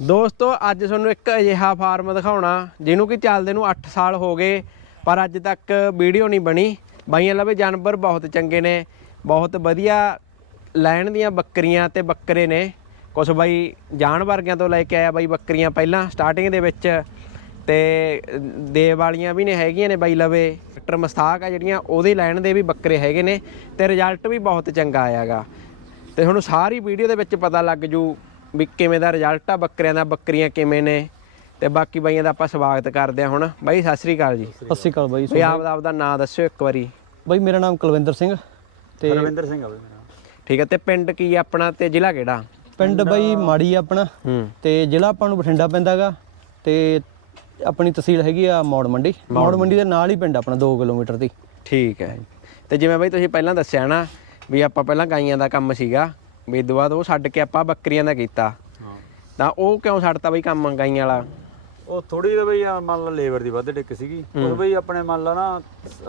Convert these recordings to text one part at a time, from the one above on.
ਦੋਸਤੋ, ਅੱਜ ਤੁਹਾਨੂੰ ਇੱਕ ਅਜਿਹਾ ਫਾਰਮ ਦਿਖਾਉਣਾ, ਜਿਹਨੂੰ ਕਿ ਚੱਲਦੇ ਨੂੰ 8 ਸਾਲ ਹੋ ਗਏ, ਪਰ ਅੱਜ ਤੱਕ ਵੀਡੀਓ ਨਹੀਂ ਬਣੀ। ਬਾਈਆਂ ਲਵੇ ਜਾਨਵਰ ਬਹੁਤ ਚੰਗੇ ਨੇ, ਬਹੁਤ ਵਧੀਆ ਲੈਣ ਦੀਆਂ ਬੱਕਰੀਆਂ ਤੇ ਬੱਕਰੇ ਨੇ। ਕੁਛ ਬਾਈ ਜਾਨ ਵਰਗਿਆਂ ਤੋਂ ਲੈ ਕੇ ਆਇਆ ਬਾਈ ਬੱਕਰੀਆਂ ਪਹਿਲਾਂ ਸਟਾਰਟਿੰਗ ਦੇ ਵਿੱਚ, ਤੇ ਦੇ ਵਾਲੀਆਂ ਵੀ ਨੇ, ਹੈਗੀਆਂ ਨੇ ਬਾਈ ਲਵੇ ਡਾਕਟਰ ਮਸਤਾਕ ਆ ਜਿਹੜੀਆਂ, ਉਹਦੇ ਲੈਣ ਦੇ ਵੀ ਬੱਕਰੇ ਹੈਗੇ ਨੇ, ਤੇ ਰਿਜ਼ਲਟ ਵੀ ਬਹੁਤ ਚੰਗਾ ਆਇਆਗਾ। ਤੇ ਤੁਹਾਨੂੰ ਸਾਰੀ ਵੀਡੀਓ ਦੇ ਵਿੱਚ ਪਤਾ ਲੱਗ ਜੂ ਵੀ ਕਿਵੇਂ ਦਾ ਰਿਜ਼ਲਟ ਆ ਬੱਕਰਿਆਂ ਦਾ ਬੱਕਰੀਆਂ ਕਿਵੇਂ ਨੇ? ਤੇ ਬਾਕੀ ਬਾਈਆਂ ਦਾ ਆਪਾਂ ਸਵਾਗਤ ਕਰਦੇ ਹਾਂ ਹੁਣ। ਬਾਈ ਸਤਿ ਸ੍ਰੀ ਅਕਾਲ ਜੀ। ਸਤਿ ਸ਼੍ਰੀ ਅਕਾਲ ਬਾਈ ਵੀ ਆਪ ਦਾ ਆਪਦਾ ਨਾਂ ਦੱਸਿਓ ਇੱਕ ਵਾਰੀ। ਬਾਈ ਮੇਰਾ ਨਾਮ ਕੁਲਵਿੰਦਰ ਸਿੰਘ ਤੇ ਰਵਿੰਦਰ ਸਿੰਘ ਆ ਬਈ ਮੇਰਾ ਠੀਕ ਹੈ ਤੇ ਪਿੰਡ ਕੀ ਆ ਆਪਣਾ ਤੇ ਜ਼ਿਲ੍ਹਾ ਕਿਹੜਾ? ਪਿੰਡ ਬਾਈ ਮਾੜੀ ਆ ਆਪਣਾ ਤੇ ਜ਼ਿਲ੍ਹਾ ਆਪਾਂ ਨੂੰ ਬਠਿੰਡਾ ਪੈਂਦਾਗਾ ਤੇ ਆਪਣੀ ਤਹਿਸੀਲ ਹੈਗੀ ਆ ਮੌੜ ਮੰਡੀ। ਮੌੜ ਮੰਡੀ ਦੇ ਨਾਲ ਹੀ ਪਿੰਡ ਆਪਣਾ 2 ਕਿਲੋਮੀਟਰ ਦੀ। ਠੀਕ ਹੈ। ਤੇ ਜਿਵੇਂ ਬਾਈ ਤੁਸੀਂ ਪਹਿਲਾਂ ਦੱਸਿਆ ਨਾ ਵੀ ਆਪਾਂ ਪਹਿਲਾਂ ਗਾਈਆਂ ਦਾ ਕੰਮ ਸੀਗਾ ਵੀ ਬਾਅਦ ਉਹ ਛੱਡ ਕੇ ਆਪਾਂ ਬੱਕਰੀਆਂ ਦਾ ਕੀਤਾ। ਹਾਂ। ਤਾਂ ਉਹ ਕਿਉਂ ਛੱਡਤਾ ਬਈ ਕੰਮ ਗਾਈਆਂ ਵਾਲਾ? ਉਹ ਥੋੜੀ ਜਿਹੀ ਬਈ ਆ ਮੰਨ ਲਾ ਲੇਬਰ ਦੀ ਵੱਧ ਡਿੱਕ ਸੀਗੀ। ਉਹ ਬਈ ਆਪਣੇ ਮੰਨ ਲਾ ਨਾ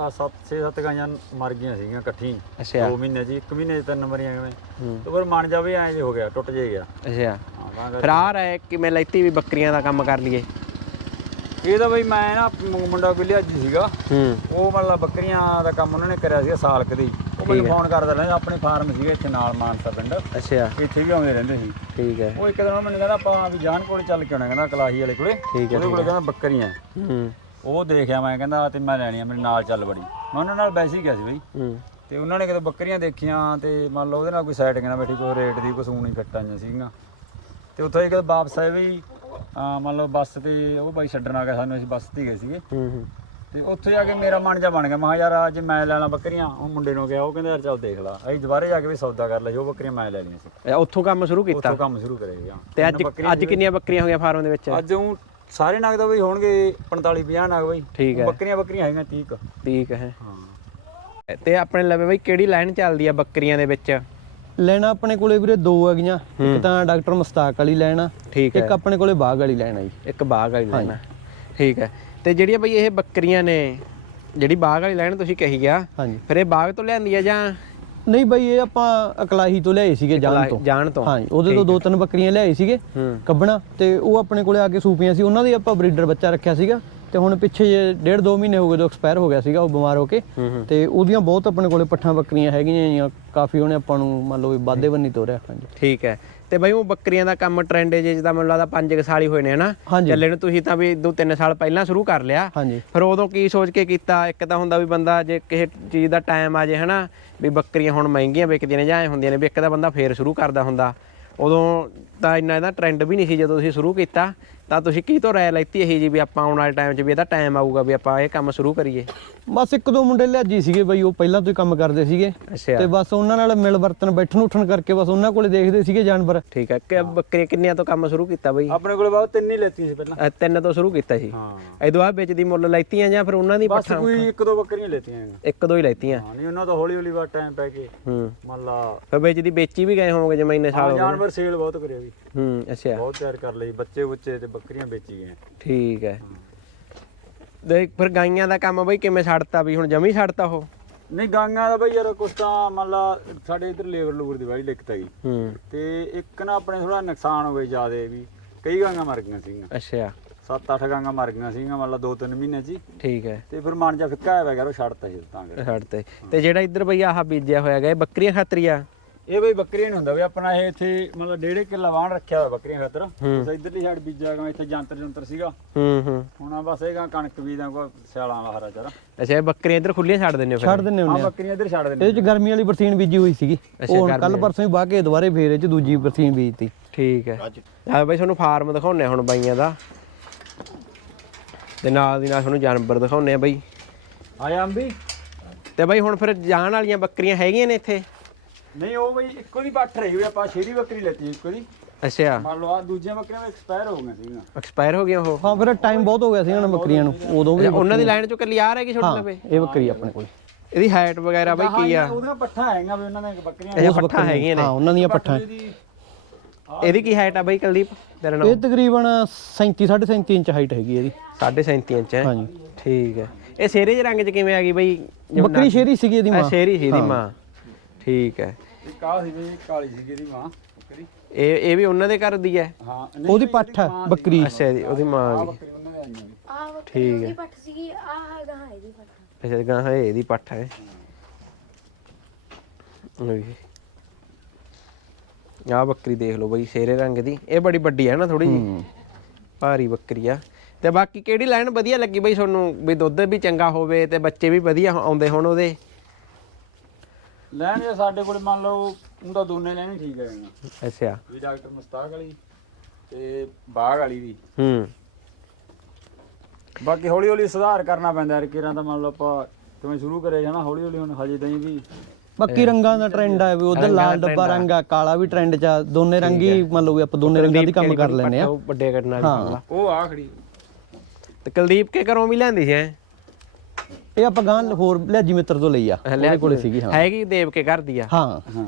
7 6 7 ਗਾਈਆਂ ਮਰ ਗਈਆਂ ਸੀਗੀਆਂ ਇਕੱਠੀ ਅੱਛਾ। 2 ਮਹੀਨੇ ਚ 1 ਮਹੀਨੇ ਚ ਤਿੰਨ ਮਰੀਆਂ ਕਿਵੇਂ ਹੂੰ। ਤੇ ਫਿਰ ਮਨ ਜਾ ਵੀ ਐਂ ਜੇ ਹੋ ਗਿਆ ਟੁੱਟ ਜੇ ਗਿਆ। ਅੱਛਾ। ਹਾਂ ਤਾਂ ਕਰਕੇ- ਫਿਰ ਆ ਰਿਹਾ ਕਿਵੇਂ ਲੈਤੀ ਵੀ ਬੱਕਰੀਆਂ ਦਾ ਕੰਮ ਕਰ ਲਈਏ? ਇਹ ਤਾਂ ਬਈ ਮੈਂ ਨਾ ਮੁੰ- ਮੁੰਡਾ ਕੋਈ ਲਿਆਜੀ ਸੀਗਾ। ਹੂੰ। ਉਹ ਮੰਨ ਲਾ ਬੱਕਰੀਆਂ ਦਾ ਕੰਮ ਉਹਨਾਂ ਨੇ ਕਰਿਆ ਸੀਗਾ ਸਾਲ ਕਦੀ ਉਹ ਮੈਨੂੰ ਫੋਨ ਕਰਦਾ ਰਹਿੰਦਾ ਆਪਣੇ ਫਾਰਮ ਸੀਗੇ ਇੱਥੇ ਨਾਲ ਮਾਨਸਾ ਪਿੰਡ। ਅੱਛਾ। ਇੱਥੇ ਵੀ ਆਉਂਦੇ ਰਹਿੰਦੇ ਸੀ। ਠੀਕ ਹੈ। ਉਹ ਇੱਕ ਦਿਨ ਉਹ ਮੈਨੂੰ ਕਹਿੰਦਾ ਆਪਾਂ ਵੀ ਕੋਲੇ ਚੱਲ ਕੇ ਆਉਣਾ ਕਹਿੰਦਾ ਕਲਾਹੀ ਵਾਲੇ ਕੋਲੇ। ਠੀਕ ਉਹਦੇ ਕੋਲੇ ਕਹਿੰਦਾ ਬੱਕਰੀਆਂ। ਹੂੰ। ਉਹ ਦੇਖਿਆ ਮੈਂ ਕਹਿੰਦਾ ਤੇ ਮੈਂ ਲੈਣੀਆਂ ਮੇਰੇ ਨਾਲ ਚੱਲ ਬੜੀ ਮੈਂ ਉਹਨਾਂ ਨਾਲ ਵੈਸੇ ਹੀ ਗਿਆ ਸੀ ਬਈ। ਹੂੰ। ਤੇ ਉਹਨਾਂ ਨੇ ਕਿਤੇ ਬੱਕਰੀਆਂ ਦੇਖੀਆਂ ਤੇ ਮੰਨ ਲਓ ਉਹਦੇ ਨਾਲ ਕੋਈ ਸੈਟਿੰਗ ਨਾ ਬੈਠੀ ਕੋਈ ਰੇਟ ਦੀ ਕੋਈ ਸੂਣੀ ਕੱਟਾਂ ਜਿਹੀਆਂ ਸੀਗੀਆਂ। ਤੇ ਉੱਥੋਂ ਕਿਤੇ ਵਾਪਸ ਆਏ ਵੀ ਅਹ ਮੰਨ ਲਓ ਬੱਸ ਤੇ ਉਹ ਬਾਈ ਛੱਡਣ ਆ ਗਿਆ ਸਾਨੂੰ ਅਸੀਂ ਬੱਸ ਤੇ ਗਏ ਸੀਗੇ। ਹੂੰ ਹੂੰ। ਤੇ ਉੱਥੇ ਜਾ ਕੇ ਮੇਰਾ ਮਨ ਜਾ ਬਣ ਗਿਆ ਮੈਂ ਕਿਹਾ ਯਾਰ ਅੱਜ ਮੈਂ ਲੈਣਾ ਬੱਕਰੀਆਂ ਉਹ ਮੁੰਡੇ ਨੂੰ ਗਿਆ ਉਹ ਕਹਿੰਦਾ ਯਾਰ ਚੱਲ ਦੇਖ ਲਾ ਅਸੀਂ ਦੁਬਾਰੇ ਜਾ ਕੇ ਵੀ ਸੌਦਾ ਕਰ ਲਿਆ ਜੋ ਬੱਕਰੀਆਂ ਮੈਂ ਲੈ ਲਈਆਂ ਸੀ। ਇਹ ਉੱਥੋਂ ਕੰਮ ਸ਼ੁਰੂ ਕੀਤਾ? ਉੱਥੋਂ ਕੰਮ ਸ਼ੁਰੂ ਕਰੇਗਾ ਤੇ ਅੱਜ ਅੱਜ ਕਿੰਨੀਆਂ ਬੱਕਰੀਆਂ ਹੋ ਗਈਆਂ ਫਾਰਮ ਦੇ ਵਿੱਚ? ਅੱਜ ਉਹ ਸਾਰੇ ਨਗ ਦਾ ਬਈ ਹੋਣਗੇ 45 50 ਨਗ ਬਈ। ਠੀਕ ਹੈ। ਬੱਕਰੀਆਂ ਬੱਕਰੀਆਂ ਹੈਗੀਆਂ 30 ਕੁ। ਠੀਕ ਹੈ। ਹਾਂ। ਤੇ ਆਪਣੇ ਲਵੇ ਬਈ ਕਿਹੜੀ ਲਾਈਨ ਚੱਲਦੀ ਆ ਬੱਕਰੀਆਂ ਦੇ ਵਿੱਚ? ਲੈਣਾ ਆਪਣੇ ਕੋਲੇ ਵੀਰੇ ਦੋ ਹੈਗੀਆਂ। ਇੱਕ ਤਾਂ ਡਾਕਟਰ ਮਸਤਾਕ ਵਾਲੀ ਲੈਣ ਠੀਕ ਹੈ। ਇੱਕ ਆਪਣੇ ਕੋਲੇ ਬਾਗ ਵਾਲੀ ਲੈਣ ਜੀ। ਇੱਕ ਬਾਗ ਵਾਲੀ ਆ। ਠੀਕ ਹੈ। ਤੇ ਜਿਹੜੀਆਂ ਬਈ ਇਹ ਬੱਕਰੀਆਂ ਨੇ ਜਿਹੜੀ ਬਾਗ ਵਾਲੀ ਲਾਈਨ ਤੁਸੀਂ ਕਹੀ ਗਿਆ ਹਾਂਜੀ। ਫਿਰ ਇਹ ਬਾਗ ਤੋਂ ਲਿਆਂਦੀ ਆ ਜਾਂ ਨਹੀਂ ਬਾਈ ਇਹ ਆਪਾਂ ਅਕਲਾਹੀ ਤੋਂ ਲਿਆਏ ਸੀਗੇ ਜਾਨ ਤੋਂ। ਜਾਣ ਤੋਂ। ਹਾਂਜੀ ਉਹਦੇ ਤੋਂ ਦੋ ਤਿੰਨ ਬੱਕਰੀਆਂ ਲਿਆਏ ਸੀਗੇ ਕੱਬਣਾ ਤੇ ਉਹ ਆਪਣੇ ਕੋਲੇ ਆ ਕੇ ਸੂਪੀਆਂ ਸੀ। ਉਹਨਾਂ ਦੀ ਆਪਾਂ ਬਰੀਡਰ ਬੱਚਾ ਰੱਖਿਆ ਸੀਗਾ। ਤੇ ਹੁਣ ਪਿੱਛੇ ਜੇ ਡੇਢ ਦੋ ਮਹੀਨੇ ਹੋ ਗਏ ਜੋ ਐਕਸਪਾਇਰ ਹੋ ਗਿਆ ਸੀਗਾ ਉਹ ਬਿਮਾਰ ਹੋ ਕੇ। ਹੂੰ ਹੂੰ। ਤੇ ਉਹਦੀਆਂ ਬਹੁਤ ਆਪਣੇ ਕੋਲੇ ਪੱਠਾਂ ਬੱਕਰੀਆਂ ਹੈਗੀਆਂ ਜਾਂ ਕਾਫੀ ਉਹਨੇ ਆਪਾਂ ਨੂੰ ਮੰਨ ਲਓ ਵਾਧੇ ਬੰਨੀ ਤੋਰਿਆ ਹਾਂਜੀ ਠੀਕ ਹੈ। ਤੇ ਬਈ ਉਹ ਬੱਕਰੀਆਂ ਦਾ ਕੰਮ ਟ੍ਰੈਂਡ ਜੇ ਜਿੱਦਾਂ ਮੈਨੂੰ ਲੱਗਦਾ 5 ਸਾਲ ਹੀ ਹੋਏ ਨੇ ਹਨਾ? ਚੱਲੇ ਨੂੰ ਤੁਸੀਂ ਤਾਂ ਵੀ ਦੋ ਤਿੰਨ ਸਾਲ ਪਹਿਲਾਂ ਸ਼ੁਰੂ ਕਰ ਲਿਆ। ਫਿਰ ਉਦੋਂ ਕੀ ਸੋਚ ਕੇ ਕੀਤਾ? ਇੱਕ ਤਾਂ ਹੁੰਦਾ ਵੀ ਬੰਦਾ ਜੇ ਕਿਸੇ ਚੀਜ਼ ਦਾ ਟਾਈਮ ਆ ਜੇ ਹਨਾ ਵੀ ਬੱਕਰੀਆਂ ਹੁਣ ਮਹਿੰਗੀਆਂ ਵਿਕਦੀਆਂ ਨੇ ਜਾਂ ਐ ਹੁੰਦੀਆਂ ਨੇ ਵੀ ਇੱਕ ਤਾਂ ਬੰਦਾ ਫੇਰ ਸ਼ੁਰੂ ਕਰਦਾ ਹੁੰਦਾ। ਉਦੋਂ ਤਾਂ ਇੰਨਾ ਇਹਦਾ ਟ੍ਰੈਂਡ ਵੀ ਨਹੀਂ ਸੀ ਜਦੋਂ ਤੁਸੀਂ ਸ਼ੁਰੂ ਕੀਤਾ। ਤਾਂ ਤੁਸੀਂ ਕੀ ਤੋਂ ਰਾਇ ਲੈਤੀ ਇਹ ਜੀ ਵੀ ਆਪਾਂ ਆਉਣ ਵਾਲੇ ਟਾਈਮ 'ਚ ਵੀ ਇਹਦਾ ਟਾਈਮ ਆਊਗਾ ਵੀ ਆਪਾਂ ਇਹ ਕੰਮ ਸ਼ੁਰੂ ਕਰੀਏ? ਬਸ ਇੱਕ ਦੋ ਮੁੰਡੇ ਲਿਆਜੀ ਸੀਗੇ ਬਈ ਉਹ ਪਹਿਲਾਂ ਤੋਂ ਹੀ ਕੰਮ ਕਰਦੇ ਸੀਗੇ। ਤੇ ਬਸ ਉਹਨਾਂ ਨਾਲ ਮਿਲ ਵਰਤਨ ਬੈਠਣ ਉੱਠਣ ਕਰਕੇ ਬਸ ਉਹਨਾਂ ਕੋਲੇ ਦੇਖਦੇ ਸੀਗੇ ਜਾਨਵਰ। ਠੀਕ ਹੈ ਕਿ ਬੱਕਰੀਆਂ ਕਿੰਨੀਆਂ ਤੋਂ ਕੰਮ ਸ਼ੁਰੂ ਕੀਤਾ ਬਈ? ਆਪਣੇ ਕੋਲ ਬਾਅਦ ਤਿੰਨ ਹੀ ਲੈਤੀ ਸੀ ਪਹਿਲਾਂ। ਤਿੰਨ ਤੋਂ ਸ਼ੁਰੂ ਕੀਤਾ ਸੀ। ਹਾਂ। ਇਹਦੋਂ ਬਾਅਦ ਵਿੱਚ ਦੀ ਮੁੱਲ ਲੈਤੀਆਂ ਜਾਂ ਫਿਰ ਉਹਨਾਂ ਦੀ ਬਸ ਪੱਠਾ ਕੋਈ ਇੱਕ ਦੋ ਬੱਕਰੀਆਂ ਲੈਤੀਆਂ। ਇੱਕ ਦੋ ਹੀ ਲੈਤੀਆਂ। ਹਾਂ ਨਹੀਂ ਉਹਨਾਂ ਤੋਂ ਹੌਲੀ ਹੌਲੀ ਬਾਅਦ ਟਾਈਮ ਪੈ ਕੇ ਹੂੰ। ਮੰਨ ਲਾ ਫਿਰ ਵਿੱਚ ਦੀ ਵੇਚੀ ਵੀ ਗਏ ਹੋਵੋਗੇ ਜਿਵੇਂ ਇੰਨੇ ਸਾਲ ਹਾਂ ਹੋ ਗਏ। ਜਾਨਵਰ ਸੇਲ ਬਹੁਤ ਕਰਿਆ ਵੀ ਹੂੰ ਅੱਛਾ। ਬਹੁਤ ਤਿਆਰ ਕਰ ਲਈ ਬੱਚੇ ਬੁੱਚੇ ਤੇ ਬੱਕਰੀਆਂ ਵੇਚੀ ਗਏ ਠੀਕ ਹੈ। ਦੇਖ ਫਿਰ ਗਾਈਆਂ ਦਾ ਕੰਮ ਬਈ ਕਿਵੇਂ ਛੱਡਤਾ ਵੀ ਹੁਣ ਜਮੀ ਛੱਡਤਾ ਉਹ? ਨਹੀਂ ਗਾਂਗਾ ਦਾ ਬਈ ਯਾਰ ਕੁਛ ਤਾਂ ਮੰਨ ਲਾ ਸਾਡੇ ਇਧਰ ਲੇਬਰ ਲੂਬਰ ਦੀ ਵਾਲੀ ਦਿੱਕਤ ਹੈਗੀ ਹੂੰ। ਤੇ ਇੱਕ ਨਾ ਆਪਣੇ ਥੋੜਾ ਨੁਕਸਾਨ ਹੋ ਗਿਆ ਜਿਆਦੇ ਵੀ ਕਈ ਗਾਂਗਾ ਮਰ ਗਈਆਂ ਸੀਗੀਆਂ। ਅੱਛਾ। 7-8 ਗਾਂਗਾ ਮਰ ਗਈਆਂ ਸੀਗੀਆਂ ਮੰਨ ਲਾ 2-3 ਮਹੀਨੇ ਹੀ। ਠੀਕ ਹੈ। ਤੇ ਫਿਰ ਮਨ ਜਾ ਫਿੱਕਾ ਹੋਇਆ ਗਿਆ ਉਹ ਛੱਡਤਾ ਸੀ ਤਾਂ ਕਰਕੇ। ਛੱਡਤੇ। ਤੇ ਜਿਹੜਾ ਇੱਧਰ ਬਈ ਆਹ ਬੀਜਿਆ ਹੋਇਆ ਗਾ ਇਹ ਬੱਕਰੀਆਂ ਖਾਤਰੀਆ? ਇਹ ਬਈ ਬੱਕਰੀਆਂ ਨਹੀਂ ਹੁੰਦਾ ਵੀ ਆਪਣਾ ਇਹ ਇੱਥੇ ਮਤਲਬ ਡੇਢ ਕਿੱਲਾ ਵਾਣ ਰੱਖਿਆ ਹੋਇਆ ਬੱਕਰੀਆਂ ਖਾਤਰ। ਤੇ ਇਧਰਲੀ ਸਾਈਡ ਬੀਜਿਆ ਗਾ ਇੱਥੇ ਜੰਤਰ ਜੰਤਰ ਸੀਗਾ। ਹੂੰ ਹੂੰ। ਹੁਣ ਆ ਬਸ ਇਹਗਾ ਕਣਕ ਵੀ ਦਾ ਕੋਈ ਸਿਆਲਾਂ ਵਾਲਾ ਹਰਾ ਚਾਰਾ। ਅੱਛਾ ਇਹ ਬੱਕਰੀਆਂ ਇੱਧਰ ਖੁੱਲੀਆਂ ਛੱਡ ਦਿੰਦੇ ਹੋ ਛੱਡ ਫਿਰ? ਦਿੰਨੇ ਆ ਹੁੰਦੇ ਆ। ਬੱਕਰੀਆਂ ਇੱਧਰ ਛੱਡ ਦਿੰਦੇ ਇਹਦੇ ਚ ਗਰਮੀ ਵਾਲੀ ਬਰਸੀਨ ਬੀਜੀ ਹੋਈ ਸੀਗੀ। ਉਹ ਕੱਲ ਪਰਸੋਂ ਹੀ ਵਾਹ ਕੇ ਦੁਬਾਰੇ ਫੇਰ ਇਹ ਚ ਦੂਜੀ ਬਰਸੀਨ ਬੀਜਤੀ। ਠੀਕ ਹੈ। ਆ ਬਈ ਤੁਹਾਨੂੰ ਫਾਰਮ ਦਿਖਾਉਣੇ ਹੁਣ ਬਾਈਆਂ ਦਾ। ਤੇ ਨਾਲ ਦੀ ਨਾਲ ਤੁਹਾਨੂੰ ਜਾਨਵਰ ਦਿਖਾਉਣੇ ਆ ਬਈ। ਆਇਆ ਅੰਬੀ? ਤੇ ਬਈ ਹੁਣ ਫਿਰ ਜਾਣ ਵਾਲੀਆਂ ਬੱਕਰੀਆਂ ਹੈਗੀਆਂ ਨੇ ਇੱਥੇ? ਨਹੀਂ ਉਹ ਬਈ ਇੱਕੋ ਦੀ ਪੱਠ ਰਹੀ ਹੋਈ ਆਪਾਂ ਸ਼ੇਰੀ ਬੱਕਰੀ ਲੈਤੀ ਇੱਕੋ ਦੀ। ਅੱਛਾ। ਮੰਨ ਲਓ ਆ ਦੂਜੀਆਂ ਬੱਕਰੀਆਂ ਐਕਸਪਾਇਰ ਹੋ ਗਈਆਂ ਸੀਗੀਆਂ। ਐਕਸਪਾਇਰ ਹੋ ਗਈਆਂ ਉਹ? ਹਾਂ ਫਿਰ ਟਾਈਮ ਬਹੁਤ ਹੋ ਗਿਆ ਸੀ ਇਹਨਾਂ ਨੂੰ ਬੱਕਰੀਆਂ ਨੂੰ। ਉਦੋਂ ਵੀ ਅੱਛਾ, ਉਹਨਾਂ ਦੀ ਲਾਈਨ ਚੋਂ ਕੱਲੀ ਆ ਰਹੀ ਛੋਟੇ ਹਾਂ ਲਵੇ ਇਹ ਬੱਕਰੀ ਆਪਣੇ ਕੋਲ। ਇਹਦੀ ਹਾਈਟ ਵਗੈਰਾ ਬਈ ਕੀ ਆ? ਉਹਦੀਆਂ ਪੱਠਾਂ ਹੈਗੀਆਂ ਵੀ ਉਹਨਾਂ ਦੀਆਂ ਬੱਕਰੀਆਂ ਇਹ ਪੱਠਾ ਹੈਗੀਆਂ ਨੇ। ਹਾਂ ਉਹਨਾਂ ਦੀਆਂ ਪੱਠਾਂ। ਇਹਦੀ ਇਹਦੀ ਕੀ ਹਾਈਟ ਆ ਬਈ ਕੁਲਦੀਪ? ਤੇਰਾ ਇਹ ਨਾਮ ਤਕਰੀਬਨ 37 37.5 ਇੰਚ ਹਾਈਟ ਹੈਗੀ ਇਹਦੀ। 37.5 ਇੰਚ ਹੈ? ਹਾਂਜੀ। ਠੀਕ ਹੈ। ਇਹ ਸ਼ੇਰੇ ਜਿਹੇ ਰੰਗ ਚ ਕਿਵੇਂ ਆ ਗਈ ਬਈ? ਬੱਕਰੀ ਸ਼ੇਰੀ ਸੀਗੀ ਇਹਦੀ ਮਾਂ। ਸ਼ੇਰੀ ਸੀ ਇਹਦੀ ਮਾਂ। ਠੀਕ ਹੈ। ਇੱਕ ਆ ਸੀ ਬਈ ਕਾਲੀ ਸੀਗੀ ਇਹਦੀ ਮਾਂ ਬੱਕਰੀ। ਇਹ ਇਹ ਵੀ ਉਹਨਾਂ ਦੇ ਘਰ ਦੀ ਹੈ? ਹਾਂ ਉਹਦੀ ਪੱਠ ਆ ਬੱਕਰੀ। ਅੱਛਾ ਜੀ ਉਹਦੀ ਮਾਂ ਦੀ ਬੱਕਰੀ ਉਹਨਾਂ ਦੇ ਆਈਆਂ ਨੇ। ਆਹ ਬੱਕਰੀ ਠੀਕ ਉਹਦੀ ਹੈ। ਪੱਠ ਸੀਗੀ ਆਹ ਗਾਂ ਇਹਦੀ ਪੱਠ। ਅੱਛਾ ਗਾਂ ਹੈ ਇਹਦੀ ਪੱਠ ਹੈ। ਆ ਬੱਕਰੀ ਦੇਖ ਲਓ ਬਈ ਸ਼ੇਰੇ ਰੰਗ ਦੀ। ਇਹ ਬੜੀ ਵੱਡੀ ਹੈ ਨਾ ਥੋੜੀ ਜੀ ਭਾਰੀ ਬੱਕਰੀ ਆ। ਤੇ ਬਾਕੀ ਕਿਹੜੀ ਲਾਈਨ ਵਧੀਆ ਲੱਗੀ ਬਈ ਤੁਹਾਨੂੰ? ਵੀ ਦੁੱਧ ਵੀ ਚੰਗਾ ਹੋਵੇ ਤੇ ਬੱਚੇ ਵੀ ਵਧੀਆ ਆਉਂਦੇ ਹੋਣ ਉਹਦੇ। ਲੈਣ ਜੇ ਸਾਡੇ ਕੋਲ ਮੰਨ ਲਓ ਉਹ ਤਾਂ ਦੋਨੇ ਲੈਣੇ ਠੀਕ ਹੈ ਅੱਛਾ। ਵੀ ਡਾਕਟਰ ਮੁਸਤਾਕ ਵਾਲੀ ਤੇ ਬਾਗ ਵਾਲੀ ਵੀ। ਹੂੰ। ਬਾਕੀ ਹੌਲੀ ਹੌਲੀ ਸੁਧਾਰ ਕਰਨਾ ਪੈਂਦਾ ਯਾਰ ਕਿਰਾਂ ਤਾਂ ਮੰਨ ਲਓ ਆਪਾਂ ਕਿਵੇਂ ਸ਼ੁਰੂ ਕਰੇ ਜਾਣਾ ਹੌਲੀ ਹੌਲੀ ਹੁਣ ਹਜੇ ਤਾਂ ਵੀ। ਬਾਕੀ ਰੰਗਾਂ ਦਾ ਟ੍ਰੈਂਡ ਆ ਵੀ ਉਧਰ ਲਾਲ ਡੱਬਾ ਰੰਗ ਆ। ਕਾਲਾ ਵੀ ਟ੍ਰੈਂਡ ਚ ਆ ਦੋਨੇ ਰੰਗ ਲਓ ਵੀ ਆਪਾਂ ਦੋਨੇ ਰੰਗਾਂ ਦੀ ਕੰਮ ਕਰ ਲੈਨੇ ਆ। ਉਹ ਵੱਡੇ ਕਰਨ ਵਾਲੀ ਹਾਂ। ਉਹ ਆ ਖੜੀ। ਤੇ ਕੁਲਦੀਪ ਕੇ ਘਰੋਂ ਵੀ ਲਿਆਂਦੀ ਸੀ ਐ? ਇਹ ਆਪਾਂ ਗਾਂ ਹੋਰ ਲਿਆਜੀ ਮਿੱਤਰ ਤੋਂ ਲਈ ਆ। ਉਹਦੇ ਕੋਲੇ ਸੀਗੀ ਹਾਂ। ਹੈਗੀ ਦੇਵ ਕੇ ਘਰ ਦੀ ਆ। ਹਾਂ। ਹਾਂ।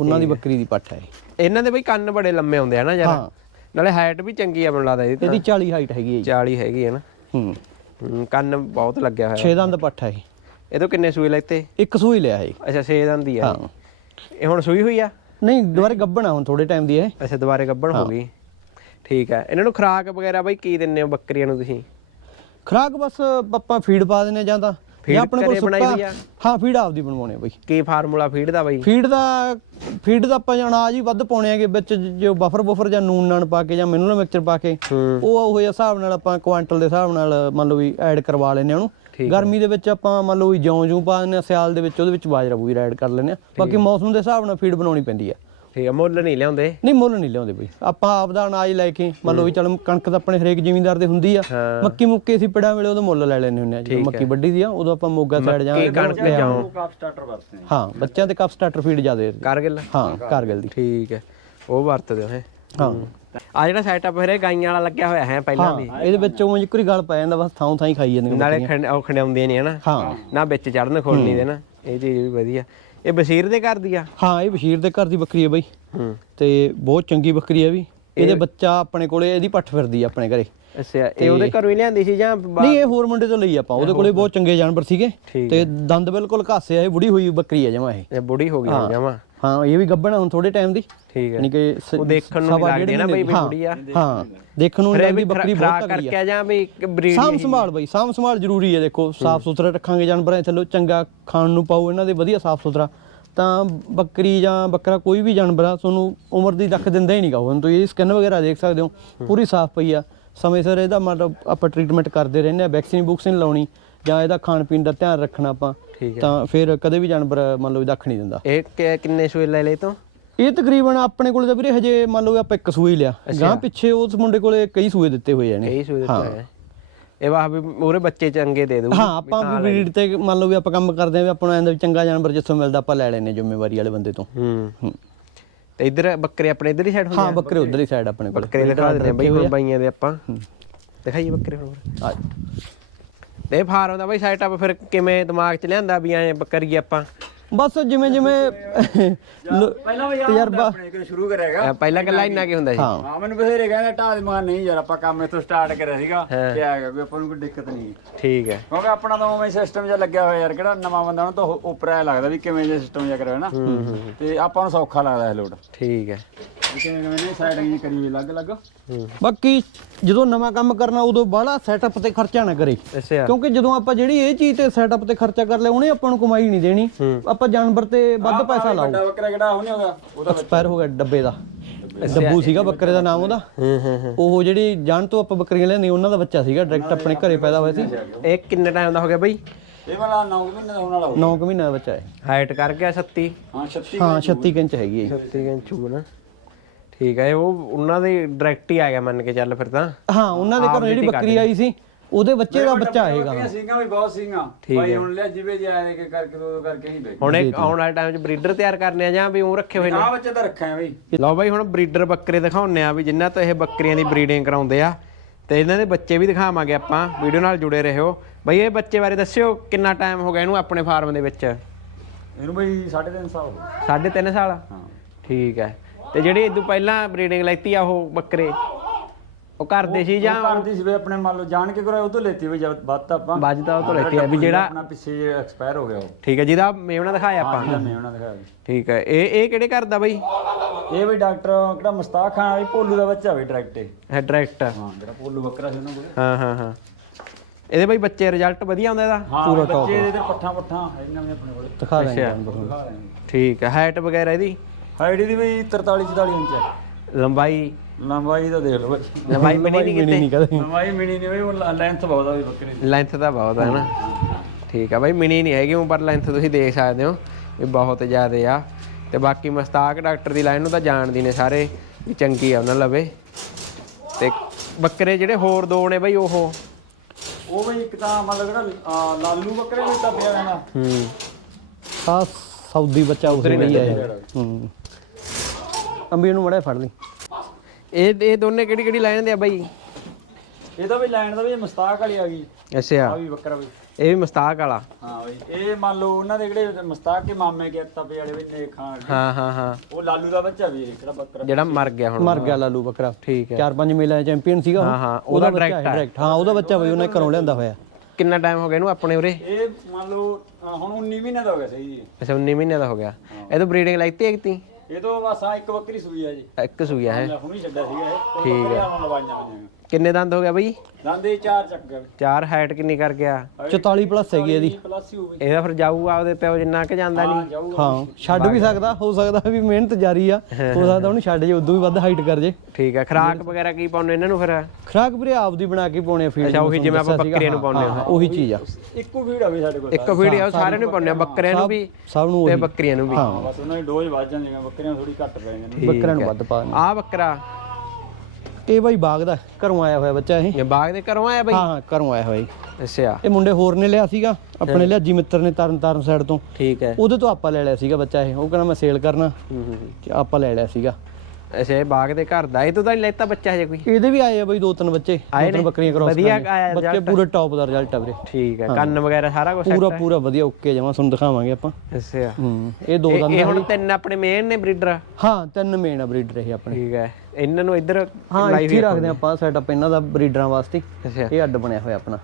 ਉਹਨਾਂ ਦੀ ਬੱਕਰੀ ਦੀ ਪੱਠ ਹੈ ਇਹਨਾਂ ਦੇ ਬਈ ਕੰਨ ਬੜੇ ਲੰਮੇ ਹੁੰਦੇ ਆ ਨਾ ਯਾਰ। ਹਾਂ। ਨਾਲੇ ਹਾਈਟ ਵੀ ਚੰਗੀ ਆ ਮੈਨੂੰ ਲੱਗਦਾ ਇਹਦੀ ਇਹਦੀ 40 ਹਾਈਟ ਹੈਗੀ ਹੈ ਜੀ। 40 ਹੈਗੀ ਹੈ ਨਾ। ਹੂੰ। ਕੰਨ ਬਹੁਤ ਲੱਗਿਆ ਹੋਇਆ। 6 ਦੰਦ ਪੱਠ ਹੈ ਇਹ। ਤੋਂ ਕਿੰਨੇ ਸੂਏ ਲੈਤੇ? ਇੱਕ ਸੂਈ ਲਿਆ ਹੈ ਅੱਛਾ 6 ਦੰਦ ਦੀ ਆ ਹਾਂ। ਇਹ ਹੁਣ ਸੂਈ ਹੋਈ ਆ? ਨਹੀਂ ਦੁਬਾਰੇ ਗੱਬਣਾ ਹੁਣ ਥੋੜੇ ਟਾਈਮ ਦੀ ਹੈ ਅੱਛਾ ਦੁਬਾਰੇ ਗੱਭਣ ਹੋ ਗਈ। ਠੀਕ ਹੈ ਇਹਨਾਂ ਨੂੰ ਖੁਰਾਕ ਵਗੈਰਾ ਬਈ ਕੀ ਦਿੰਨੇ ਹੋ ਬੱਕਰੀਆਂ ਨੂੰ ਤੁਸੀਂ? ਖਰਾਕ ਬਸ ਆਪਾਂ ਫੀਡ ਪਾ ਦਿੰਨੇ ਜਾਂ ਤਾਂ ਜਾਂ ਆਪਣੇ ਕੋਲ ਸੁੱਕਾ? ਹਾਂ ਫੀਡ ਆਪਦੀ ਬਣਵਾਉਣੇ ਬਈ। ਕੀ ਫਾਰਮੂਲਾ ਫੀਡ ਦਾ ਬਈ? ਫੀਡ ਦਾ ਫੀਡ ਦਾ ਆਪਾਂ ਅਨਾਜ ਹੀ ਵੱਧ ਪਾਉਣੇ ਆਗੇ ਵਿੱਚ ਜੋ ਬਫਰ ਬਫਰ ਜਾਂ ਨੂਨ ਨਾਨ ਪਾ ਕੇ ਜਾਂ ਮਿਨਰਲ ਮਿਕਸਚਰ ਪਾ ਕੇ ਉਹ ਉਹ ਹਿਸਾਬ ਨਾਲ ਆਪਾਂ ਕੁਆਂਟਲ ਦੇ ਹਿਸਾਬ ਨਾਲ ਮੰਨ ਲਓ ਵੀ ਐਡ ਕਰਵਾ ਲੈਨੇ ਉਹਨੂੰ। ਗਰਮੀ ਦੇ ਵਿੱਚ ਆਪਾਂ ਮੰਨ ਲਓ ਵੀ ਜੌਂ ਜੂੰ ਪਾ ਦਿੰਦੇ ਆ ਸਿਆਲ ਦੇ ਵਿੱਚ ਉਹਦੇ ਵਿੱਚ ਬਾਜਰਾ ਬੂਜਰਾ ਐਡ ਕਰ ਲੈਨੇ ਆ ਬਾਕੀ ਮੌਸਮ ਦੇ ਹਿਸਾਬ ਨਾਲ ਫੀਡ ਬਣਾਉਣੀ ਪੈਂਦੀ ਆ। ਠੀਕ ਹੈ ਮੁੱਲ ਨਹੀਂ ਲਿਆਉਂਦੇ। ਨਹੀਂ ਮੁੱਲ ਨਹੀਂ ਲਿਆਉਂਦੇ ਬਈ। ਆਪਾਂ ਆਪ ਦਾ ਅਨਾਜ ਲੈ ਕੇ ਮੰਨ ਲਓ ਵੀ ਚਲ ਕਣਕ ਤਾਂ ਆਪਣੇ ਹਰੇਕ ਜ਼ਿਮੀਂਦਾਰ ਦੇ ਹੁੰਦੀ ਆ। ਮੱਕੀ ਮੁੱਕੀ ਅਸੀਂ ਪਿੜਾਂ ਵੇਲੇ ਉਹਦਾ ਮੁੱਲ ਲੈ ਲੈਨੇ ਹੁੰਦੇ ਆ ਜਦੋਂ ਮੱਕੀ ਵੱਡੀ ਦੀ ਆ ਉਦੋਂ ਆਪਾਂ ਮੋਗਾ ਸਾਈਡ ਜਾਂ ਕੀ ਕਣਕ ਜਾਉਂ ਉਹ ਕਾਪ ਸਟਾਰਟਰ ਵਰਤਦੇ ਨੇ ਹਾਂ ਬੱਚਿਆਂ ਤੇ ਕੱਪ ਸਟਾਰਟਰ ਫੀਡ ਜ਼ਿਆਦਾ ਕਾਰਗਿਲ? ਹਾਂ ਕਾਰਗਿਲ ਦੀ। ਠੀਕ ਹੈ ਉਹ ਵਰਤਦੇ ਹੋ ਹੈ ਹਾਂ। ਆ ਜਿਹੜਾ ਸੈਟਅਪ ਫਿਰ ਇਹ ਗਾਈਆਂ ਵਾਲਾ ਲੱਗਿਆ ਹੋਇਆ ਹੈ ਪਹਿਲਾਂ ਹਾਂ ਵੀ ਇਹਦੇ ਵਿੱਚ ਉਹ ਇੱਕਰੀ ਗੱਲ ਪੈ ਜਾਂਦਾ ਬਸ ਥਾਂ ਥਾਂ ਹੀ ਖਾਈ ਜਾਂਦੀਆਂ ਨਾਲੇ ਖੰਡ ਉਹ ਨਹੀਂ ਹਨਾ। ਹਾਂ। ਨਾ ਵਿੱਚ ਚੜਨ ਖੋਲਣੀ ਦੇ ਨਾ। ਇਹ ਚੀਜ਼ ਵੀ ਵਧੀਆ। ਇਹ ਬਸ਼ੀਰ ਦੇ ਘਰ ਦੀ ਆ? ਹਾਂ ਇਹ ਬਸ਼ੀਰ ਦੇ ਘਰ ਦੀ ਬੱਕਰੀ ਹੈ ਬਈ। ਹੂੰ। ਤੇ ਬਹੁਤ ਚੰਗੀ ਬੱਕਰੀ ਹੈ ਵੀ। ਇਹਦੇ ਬੱਚਾ ਆਪਣੇ ਕੋਲੇ ਇਹਦੀ ਪੱਠ ਫਿਰਦੀ ਆ ਆਪਣੇ ਘਰੇ। ਅੱਛਾ ਇਹ ਉਹਦੇ ਘਰੋਂ ਹੀ ਲਿਆਂਦੀ ਸੀ ਜਾਂ ਬਾ- ਨਹੀਂ ਇਹ ਹੋਰ ਮੁੰਡੇ ਤੋਂ ਲਈ ਆਪਾਂ। ਉਹਦੇ ਕੋਲੇ ਬਹੁਤ ਚੰਗੇ ਜਾਨਵਰ ਸੀਗੇ। ਠੀਕ ਤੇ ਦੰਦ ਬਿਲਕੁਲ ਘਾਸੇ ਆ ਇਹ ਬੁੜੀ ਹੋਈ ਬੱਕਰੀ ਹੈ ਜਮਾ ਇਹ। ਇਹ ਬੁੜੀ ਹੋ ਗਈ ਜਮਾਂ। ਹਾਂ ਇਹ ਵੀ ਗੱਭਣ ਹੁਣ ਥੋੜੇ ਟਾਈਮ ਦੀ। ਠੀਕ ਹੈ। ਯਾਨੀ ਕਿ ਉਹ ਦੇਖਣ ਨੂੰ ਲੱਗਦੀ ਨਾ ਬਈ। ਬੁੜੀ ਆ। ਹਾਂ ਦੇਖਣ ਨੂੰ ਲੱਗਦੀ ਬੱਕਰੀ ਬਹੁਤ ਕਰਕੇ ਆ। ਆ ਜਾਂ ਵੀ ਬਰੀਡ ਸਾਂਭ ਸੰਭਾਲ ਬਈ ਸਾਂਭ ਸੰਭਾਲ ਜ਼ਰੂਰੀ ਹੈ ਦੇਖੋ ਸਾਫ਼ ਸੁਥਰਾ ਰੱਖਾਂਗੇ ਜਾਨਵਰਾਂ ਥੱਲੇ ਚੰਗਾ ਖਾਣ ਨੂੰ ਪਾਓ ਇਹਨਾਂ ਦੇ ਵਧੀਆ ਸਾਫ਼ ਸੁਥਰਾ। ਤਾਂ ਬੱਕਰੀ ਜਾਂ ਬੱਕਰਾ ਕੋਈ ਵੀ ਜਾਨਵਰ ਆ ਤੁਹਾਨੂੰ ਉਮਰ ਦੀ ਰੱਖ ਦਿੰਦਾ ਹੀ ਨਹੀਂਗਾ ਹੁਣ ਤੁਸੀਂ ਸਕਿਨ ਵਗੈਰਾ ਦੇਖ ਸਕਦੇ ਹੋ ਪੂਰੀ ਸਾਫ਼ ਪਈ ਆ। ਸਮੇਂ ਸਿਰ ਇਹਦਾ ਮਤਲਬ ਆਪਾਂ ਟ੍ਰੀਟਮੈਂਟ ਕਰਦੇ ਰਹਿੰਦੇ ਆ ਵੈਕਸੀਨ ਬੁਕਸਿਨ ਲਾਉਣੀ ਜਾਂ ਇਹਦਾ ਖਾਣ ਪੀਣ ਦਾ ਧਿਆਨ ਰੱਖਣਾ ਆਪਾਂ। ਠੀਕ ਹੈ। ਤਾਂ ਫਿਰ ਕਦੇ ਵੀ ਜਾਨਵਰ ਮੰਨ ਲਓ ਦੱਖ ਨਹੀਂ ਦਿੰਦਾ। ਇਹ ਕਿ- ਕਿੰਨੇ ਸੂਏ ਲੈ ਲਏ ਤੋਂ? ਇਹ ਤਕਰੀਬਨ ਆਪਣੇ ਕੋਲ ਤਾਂ ਵੀਰੇ ਹਜੇ ਮੰਨ ਲਓ ਆਪਾਂ ਇੱਕ ਸੂਈ ਲਿਆ। ਗਾਂ ਪਿੱਛੇ ਉਸ ਮੁੰਡੇ ਕੋਲੇ ਕਈ ਸੂਏ ਦਿੱਤੇ ਹੋਏ ਆ ਨੇ ਕਈ ਸੂਏ ਦਿੱਤਾ ਹੈ। ਇਹ ਵਾਹ ਵੀ ਉਹਰੇ ਬੱਚੇ ਚੰਗੇ ਦੇ ਦੂ ਹਾਂ ਆਪਾਂ ਵੀ ਬਰੀਡ ਤੇ ਮੰਨ ਲਓ ਵੀ ਆਪਾਂ ਕੰਮ ਕਰਦੇ ਆ ਵੀ ਆਪਾਂ ਨੂੰ ਐਂਦਾ ਚੰਗਾ ਜਾਨਵਰ ਜਿੱਥੋਂ ਮਿਲਦਾ ਆਪਾਂ ਲੈ ਲੈਨੇ ਜ਼ਿੰਮੇਵਾਰੀ ਵਾਲੇ ਬੰਦੇ ਤੋਂ। ਹੂੰ। ਤੇ ਇੱਧਰ ਬੱਕਰੇ ਆਪਣੇ ਇੱਧਰ ਹੀ ਸਾਈਡ ਹੁੰਦੇ ਹਾਂ ਬੱਕਰੇ ਉਧਰ ਹੀ ਸਾਈਡ ਆਪਣੇ ਕੋਲ। ਬੱਕਰੇ ਦਿਖਾ ਦਿੰਦੇ ਆ ਬਈ ਹੁਣ ਬਾਈਆਂ ਦੇ ਆਪਾਂ। ਦਿਖਾਈਏ ਬੱਕਰੇ ਹੁਣ। ਆ ਤੇ ਫਾਰਮ ਦਾ ਬਈ ਸਾਈਟ ਅਪ ਫਿਰ ਕਿਵੇਂ ਦਿਮਾਗ 'ਚ ਲਿਆਂਦਾ ਵੀ ਐਂ ਕਰੀਏ ਆਪਾਂ? ਬਸ ਜਿਵੇਂ ਜਿਵੇਂ ਪਹਿਲਾਂ ਵੀ ਤਜਰਬਾ ਆਪਣੇ ਕੋਲ ਸ਼ੁਰੂ ਕਰਿਆਗਾ। ਪਹਿਲਾਂ ਗੱਲਾਂ ਇੰਨਾ ਕੀ ਹੁੰਦਾ ਸੀ? ਹਾਂ। ਮੈਨੂੰ ਬਥੇਰੇ ਕਹਿੰਦੇ ਢਾਹ ਦੇ ਮਾਰ ਨਹੀਂ ਯਾਰ ਆਪਾਂ ਕੰਮ ਇੱਥੋਂ ਸਟਾਰਟ ਕਰਿਆ ਸੀਗਾ। ਤੇ ਆ ਗਿਆ ਕੋਈ ਆਪਾਂ ਨੂੰ ਕੋਈ ਦਿੱਕਤ ਨਹੀਂ। ਠੀਕ ਹੈ। ਕਿਉਂਕਿ ਆਪਣਾ ਤਾਂ ਉਵੇਂ ਸਿਸਟਮ ਜਿਹਾ ਲੱਗਿਆ ਹੋਇਆ ਯਾਰ ਕਿਹੜਾ ਨਵਾਂ ਬੰਦਾ ਉਹਨੂੰ ਤਾਂ ਉੱਪਰ ਆਇਆ ਲੱਗਦਾ ਵੀ ਕਿਵੇਂ ਜਿਹਾ ਸਿਸਟਮ ਜਿਹਾ ਕਰਿਆ ਹੋਇਆ ਨਾ। ਤੇ ਆਪਾਂ ਨੂੰ ਸੌਖਾ ਲੱਗਦਾ ਇਹ ਲੋਡ ਠੀਕ ਹੈ। ਵੀ ਕਿਵੇਂ ਕਿਵੇਂ ਨੇ ਸਾਈਡਿੰਗ ਜੀ ਕਰੀ ਹੋਈ ਅਲੱਗ ਅਲੱਗ। ਹੂੰ। ਬਾਕੀ ਜਦੋਂ ਨਵਾਂ ਕੰਮ ਕਰਨਾ ਉਦੋਂ ਬਾਹਲਾ ਸੈਟਅਪ ਤੇ ਖਰਚਾ ਨਾ ਕਰੇ। ਅੱਛਾ। ਕਿਉਂਕਿ ਜਦੋਂ ਆਪਾਂ ਜਿਹੜੀ ਇਹ ਚੀਜ਼ ਤੇ ਸੈਟਅਪ ਤੇ ਖਰਚਾ ਕਰ ਲਿਆ ਉਹਨੇ ਆਪਾਂ ਨੂੰ ਕਮਾਈ ਨਹੀਂ ਦੇਣੀ। ਆਪਾਂ ਜਾਨਵਰ ਤੇ ਵੱਧ ਪੈਸਾ ਲਾਓ। ਵੱਡਾ ਬੱਕਰਾ ਕਿਹੜਾ ਉਹ ਨਹੀਂ ਹੋਗਾ ਉਹਦਾ ਐਕਸਪਾਇਰ ਹੋ ਗਿਆ ਡੱਬੇ ਦਾ। ਡੱਬੂ ਸੀਗਾ ਬੱਕਰੇ ਦਾ ਨਾਮ ਉਹਦਾ। ਹੂੰ ਹੂੰ ਹੂੰ। ਉਹ ਜਿਹੜੀ ਜਾਣ ਤੋਂ ਆਪਾਂ ਬੱਕਰੀਆਂ ਲੈਂਦੇ ਉਹਨਾਂ ਦਾ ਬੱਚਾ ਸੀਗਾ ਡਾਇਰੈਕਟ ਆਪਣੇ ਘਰੇ ਪੈਦਾ ਹੋਇਆ ਸੀ। ਇਹ ਕਿੰਨੇ ਟਾਈਮ ਦਾ ਹੋ ਗਿਆ ਬਈ? ਇਹ ਵਾਲਾ 9 ਮਹੀਨੇ ਦਾ ਹੋਣ ਵਾਲਾ ਹੋਊ। 9 ਮਹੀਨੇ ਦਾ ਬੱਚਾ ਹੈ। ਹਾਈਟ ਕਰ ਗਿਆ 37 ਹਾਂ 36 ਹਾਂ 36 ਇੰਚ ਹੈਗੀ ਹੈ। 36 ਇੰਚ ਹੋਣਾ ਠੀਕ ਹੈ ਉਹ ਉਹਨਾਂ ਦੇ ਡਾਇਰੈਕਟ ਹੀ ਆ ਗਿਆ ਮੰਨ ਕੇ ਚੱਲ ਫਿਰ ਤਾਂ। ਹਾਂ ਉਹਨਾਂ ਦੇ ਘਰੋਂ ਜਿਹੜੀ ਬੱਕਰੀ ਆਈ ਸੀ ਉਹਦੇ ਬੱਚੇ ਦਾ ਬੱਚਾ ਆਏਗਾ। ਬੱਕਰੀਆਂ ਸੀਗਾਂ ਵੀ ਬਹੁਤ ਸੀਗਾਂ। ਭਾਈ ਹੁਣ ਲਿਆ ਜਿਵੇਂ ਜਿਹਾ ਕਿ ਕਰਕੇ ਦੋ ਦੋ ਕਰਕੇ ਨਹੀਂ ਬੈਠੇ। ਹੁਣ ਇਹ ਆਉਣ ਵਾਲੇ ਟਾਈਮ 'ਚ ਬਰੀਡਰ ਤਿਆਰ ਕਰਨੇ ਆ ਜਾਂ ਵੀ ਉਹ ਰੱਖੇ ਹੋਏ ਨੇ? ਆਹ ਬੱਚੇ ਤਾਂ ਰੱਖਿਆ ਬਈ। ਲਓ ਬਾਈ ਹੁਣ ਬਰੀਡਰ ਬੱਕਰੇ ਦਿਖਾਉਣੇ ਆ ਵੀ ਜਿਨ੍ਹਾਂ ਤੋਂ ਇਹ ਬੱਕਰੀਆਂ ਦੀ ਬਰੀਡਿੰਗ ਕਰਾਉਂਦੇ ਆ। ਤੇ ਇਹਨਾਂ ਦੇ ਬੱਚੇ ਵੀ ਦਿਖਾਵਾਂਗੇ ਆਪਾਂ ਵੀਡੀਓ ਨਾਲ ਜੁੜੇ ਰਹੋ। ਬਈ ਇਹ ਬੱਚੇ ਬਾਰੇ ਦੱਸਿਓ ਕਿੰਨਾ ਟਾਈਮ ਹੋ ਗਿਆ ਇਹਨੂੰ ਆਪਣੇ ਫਾਰਮ ਦੇ ਵਿੱਚ? ਇਹਨੂੰ ਬਈ 3.5 ਸਾਲ ਹੋ ਗਏ। ਸਾਢੇ ਤਿੰਨ ਸਾਲ? ਹਾਂ। ਠੀਕ ਹੈ। ਤੇ ਜਿਹੜੀ ਇਦੋਂ ਪਹਿਲਾਂ ਬਰੀਡਿੰਗ ਲੈਤੀ ਆ ਉਹ ਬੱਕਰੇ ਉਹ ਕਰਦੇ ਸੀ ਜਾਂ ਕਰਦੀ ਸੀ ਬਈ ਆਪਣੇ ਮੰਨ ਲਓ ਜਾਣ ਕੇ ਕਰਾਇਆ ਉਹ ਤੋਂ ਲੈਤੀ ਬਈ ਜਦ ਬਾਤ ਆਪਾਂ। ਵੱਜਦਾ ਉਹ ਤੋਂ ਲੈਤੀ ਆ ਵੀ ਜਿਹੜਾ ਆਪਣਾ ਪਿੱਛੇ ਐਕਸਪਾਇਰ ਹੋ ਗਿਆ ਉਹ। ਠੀਕ ਹੈ ਜਿਹਦਾ ਮੇਵਣਾ ਦਿਖਾਇਆ ਆਪਾਂ। ਮੈਂ ਉਹਨਾਂ ਦਿਖਾਇਆ। ਠੀਕ ਹੈ ਇਹ ਇਹ ਕਿਹੜੇ ਘਰ ਦਾ ਬਈ? ਇਹ ਵੀ ਡਾਕਟਰ ਕਿਹੜਾ ਮੁਸਤਾਕ ਖਾਨ ਵਾਲੀ ਭੋਲੂ ਦਾ ਬੱਚਾ ਵੀ ਡਾਇਰੈਕਟ ਹੈ ਡਾਇਰੈਕਟ ਹਾਂ ਜਿਹੜਾ ਭੋਲੂ ਬੱਕਰਾ ਸੀ ਉਹਨਾਂ ਕੋਲ। ਹਾਂ ਹਾਂ ਹਾਂ। ਇਹਦੇ ਬਈ ਬੱਚੇ ਰਿਜ਼ਲਟ ਵਧੀਆ ਆਉਂਦਾ ਇਹਦਾ? ਹਾਂ ਬੱਚੇ ਇਹਦੇ ਤੇ ਪੱਠਾ ਪੱਠਾ ਇਹਨਾਂ ਵੀ ਆਪਣੇ ਕੋਲ ਨੂੰ। ਦਿਖਾ ਰਹੇ ਠੀਕ ਹੈ ਹਾਈਟ ਵਗੈਰਾ ਇਹਦੀ? ਹਾਈਟ ਦੀ ਵੀ 43 44 ਇੰਚ ਹੈ ਲੰਬਾਈ? ਲੰਬਾਈ ਤਾਂ ਦੇਖ ਲਓ ਬਾਈ। ਲੰਬਾਈ ਮਿਣੀ ਨਹੀਂ ਮਿਣੀ ਨਹੀਂ ਕਿਤੇ ਕਦੇ। ਲੰਬਾਈ ਮਿਣੀ ਨਹੀਂ ਬਈ ਉਹ ਲੈਂਥ ਬਹੁਤ ਆ ਵੀ ਬੱਕਰੇ ਦੀ। ਲੈਂਥ ਤਾਂ ਬਹੁਤ ਹੈ ਨਾ। ਠੀਕ ਆ ਬਾਈ ਮਿਨੀ ਨਹੀਂ ਹੈਗੀ ਊਂ ਪਰ ਲੈਂਥ ਤੁਸੀਂ ਦੇਖ ਸਕਦੇ ਹੋ। ਇਹ ਬਹੁਤ ਜ਼ਿਆਦੇ ਆ। ਤੇ ਬਾਕੀ ਮਸਤਾਕ ਡਾਕਟਰ ਦੀ ਲਾਈਨ ਨੂੰ ਤਾਂ ਜਾਣਦੀ ਨੇ ਸਾਰੇ ਵੀ ਚੰਗੀ ਆ ਉਹਨਾਂ ਲਵੇ। ਤੇ ਬੱਕਰੇ ਜਿਹੜੇ ਹੋਰ ਦੋ ਨੇ ਬਈ ਉਹ? ਉਹ ਬਈ ਇੱਕ ਤਾਂ ਮਤਲਬ ਜਿਹੜਾ ਲਾਲੂ ਬੱਕਰੇ ਵੀ ਤਾਂ ਪਿਆ ਰਹਿਣਾ। ਹੂੰ। ਆ ਸਾਊਦੀ ਬੱਚਾ ਉਸੇ ਲਈ ਆਇਆ। ਹੂੰ। ਅੰਬੀ ਨੂੰ ਮੜਾ ਫੜ ਲਈ। ਇਹ ਇਹ ਦੋਨੇ ਕਿਹੜੀ ਕਿਹੜੀ ਲਾਈਨ ਦੇ ਆ ਬਾਈ? ਇਹਦਾ ਵੀ ਲੈਣ ਦਾ ਵੀ ਮਸਤਾਕ ਵਾਲੀ ਆ ਗਈ। ਅੱਛਾ। ਆ ਵੀ ਬੱਕਰਾ ਬਈ। ਇਹ ਵੀ ਮਸਤਾਕ ਵਾਲਾ। ਹਾਂ ਬਈ ਇਹ ਮੰਨ ਲਓ ਉਹਨਾਂ ਦੇ ਜਿਹੜੇ ਮਸਤਾਕ ਦੇ ਮਾਮੇ ਕੇ ਤਪੇ ਵਾਲੇ ਵੀ ਨੇ ਖਾਨ ਹਾਂ ਹਾਂ ਹਾਂ। ਉਹ ਲਾਲੂ ਦਾ ਬੱਚਾ ਵੀ ਇਹ ਕਿਹੜਾ ਬੱਕਰਾ। ਜਿਹੜਾ ਮਰ ਗਿਆ ਹੁਣ। ਮਰ ਗਿਆ ਲਾਲੂ ਬੱਕਰਾ ਠੀਕ ਹੈ। ਚਾਰ ਪੰਜ ਮੇਲਾ ਚੈਂਪੀਅਨ ਸੀਗਾ। ਹਾਂ, ਹਾਂ, ਉਹਦਾ direct, ਹਾਂ ਉਹਦਾ ਬੱਚਾ ਬਈ ਉਹਨੇ ਘਰੋਂ ਲਿਆਂਦਾ ਹੋਇਆ। ਕਿੰਨਾ ਟਾਈਮ ਹੋ ਗਿਆ ਇਹਨੂੰ ਆਪਣੇ ਉਰੇ? ਇਹ ਮੰਨ ਲਓ ਹੁਣ 19 ਮਹੀਨੇ ਦਾ ਹੋ ਗਿਆ ਸਹੀ ਜੀ। ਅੱਛਾ 19 ਮਹੀਨੇ ਦਾ ਹੋ ਗਿਆ। ਇਹ ਤਾਂ ਬਰੀਡਿੰਗ ਲਾਈਤੀ ਹੈ ਕਿਤੀ ਇਹ ਤੋਂ ਬਸ ਆ ਇੱਕ ਬੱਕਰੀ ਸੂਈ ਆ ਜੀ। ਇੱਕ ਸੂਈਆ ਹੈ? ਹੁਣ ਹੀ ਛੱਡਿਆ ਸੀਗਾ ਇਹ। ਠੀਕ ਹੈ। ਹੈ ਲਵਾਈਆਂ ਹੋਈਆਂ। ਕਿੰਨੇ ਦੰਦ ਹੋ ਗਿਆ ਬਈ? ਦੰਦੇ ਚਾਰ ਚੱਕ ਗਏ। ਚਾਰ ਹਾਈਟ ਕਿੰਨੀ ਕਰ ਗਿਆ? 44 ਪਲੱਸ ਹੈਗੀ ਇਹਦੀ। ਪਲੱਸ ਹੀ ਹੋਵੇ ਇਹਦਾ ਫਿਰ ਜਾਊਗਾ ਉਹਦੇ ਪਿਓ ਜਿੰਨਾ ਕਿ ਜਾਂਦਾ ਨਹੀਂ ਜਾਊਗਾ। ਹਾਂ ਛੱਡ ਵੀ ਸਕਦਾ ਹੋ ਸਕਦਾ ਵੀ ਮਿਹਨਤ ਜਾਰੀ ਆ। ਹੋ ਸਕਦਾ ਉਹਨੂੰ ਛੱਡ ਜੇ ਉਦੋਂ ਵੀ ਵੱਧ ਹਾਈਟ ਕਰ ਜੇ। ਠੀਕ ਹੈ ਖਰਾਕ ਵਗੈਰਾ ਕੀ ਪਾਉਣੇ ਇਹਨਾਂ ਨੂੰ ਫਿਰ? ਖਰਾਕ ਵੀਰੇ ਆਪਦੀ ਬਣਾ ਕੇ ਪਾਉਣੇ ਫੀਡ ਅੱਛਾ ਉਹੀ ਜਿਵੇਂ ਆਪਾਂ ਬੱਕਰੀਆਂ ਨੂੰ ਪਾਉਂਦੇ ਹਾਂ ਉਹੀ ਚੀਜ਼ ਆ। ਇੱਕੋ ਵੀੜ ਆ ਵੀ ਸਾਡੇ ਕੋਲ। ਇੱਕ ਵੀਡੀਓ ਸਾਰਿਆਂ ਨੂੰ ਪਾਉਂਦੇ ਆ ਬੱਕਰਿਆਂ ਨੂੰ ਵੀ ਸਭ ਨੂੰ ਤੇ ਬੱਕਰੀਆਂ ਨੂੰ ਵੀ। ਹਾਂ। ਬਸ ਉਹਨਾਂ ਦੀ ਡੋਜ਼ ਵੱਧ ਜਾਂਦੀਆਂ ਬੱਕਰੀਆਂ ਥੋੜੀ ਘੱਟ ਪੈ ਜਾਂਦੀਆਂ ਨੇ। ਬੱਕਰਿਆਂ ਨੂੰ ਵੱਧ ਪਾ ਆ। ਬੱਕਰਾ। ਇਹ ਬਾਈ ਬਾਗ ਦਾ ਘਰੋਂ ਆਇਆ ਹੋਇਆ ਬੱਚਾ ਇਹ। ਇਹ ਬਾਗ ਦੇ ਘਰੋਂ ਆਇਆ ਬਈ? ਹਾਂ ਹਾਂ ਘਰੋਂ ਆਇਆ ਹੋਇਆ ਜੀ। ਅੱਛਾ। ਇਹ ਮੁੰਡੇ ਹੋਰ ਨੇ ਲਿਆ ਸੀਗਾ ਆਪਣੇ ਲਿਆਜੀ ਮਿੱਤਰ ਨੇ ਤਰਨ ਤਾਰਨ ਸਾਈਡ ਤੋਂ। ਠੀਕ ਹੈ। ਉਹਦੇ ਤੋਂ ਆਪਾਂ ਲੈ ਲਿਆ ਸੀਗਾ ਬੱਚਾ ਇਹ। ਉਹ ਕਹਿੰਦਾ ਮੈਂ ਸੇਲ ਕਰਨਾ। ਹੂੰ ਹੂੰ। ਤੇ ਆਪਾਂ ਲੈ ਲਿਆ ਸੀਗਾ। ਅੱਛਾ ਇਹ ਬਾਗ ਦੇ ਘਰ ਦਾ ਇਹ ਤੋਂ ਤਾਂ ਨੀ ਲੈਤਾ ਬੱਚਾ ਹਜੇ ਕੋਈ? ਇਹਦੇ ਵੀ ਆਏ ਆ ਬਾਈ ਦੋ ਤਿੰਨ ਬੱਚੇ ਦੋ ਤਿੰਨ? ਬੱਕਰੀਆਂ ਕ੍ਰੋਸ ਵਧੀਆ ਆਇਆ ਬੱਚੇ ਪੂਰੇ ਟੌਪ ਦਾ ਰਿਜ਼ਲਟ ਆ ਵੀਰੇ। ਠੀਕ ਹੈ। ਕੰਨ ਵਗੈਰਾ ਸਾਰਾ ਕੁਝ ਪੂਰਾ ਪੂਰਾ ਵਧੀਆ ਓਕੇ ਜਮਾ ਤੁਹਾਨੂੰ ਦਿਖਾਵਾਂਗੇ ਆਪਾਂ। ਅੱਛਾ। ਹੂੰ ਇਹ ਦੋ ਦੰਦ ਇਹ ਹੁਣ ਤਿੰਨ ਆਪਣੇ ਮੇਨ ਨੇ ਬਰੀਡਰ ਹਾਂ ਤਿੰਨ ਮੇਨ ਆ ਬਰੀਡਰ ਇਹ ਆਪਣੇ। ਠੀਕ ਹੈ ਇਹਨਾਂ ਨੂੰ ਇੱਧਰ ਹਾਂ ਇੱਥੇ ਰੱਖਦੇ ਆਪਾਂ ਸੈਟਅਪ ਇਹਨਾਂ ਦਾ ਬਰੀਡਰਾਂ ਵਾਸਤੇ। ਅੱਛਾ। ਇਹ ਅੱਡ ਬਣਿਆ ਹੋਇਆ ਆਪਣਾ।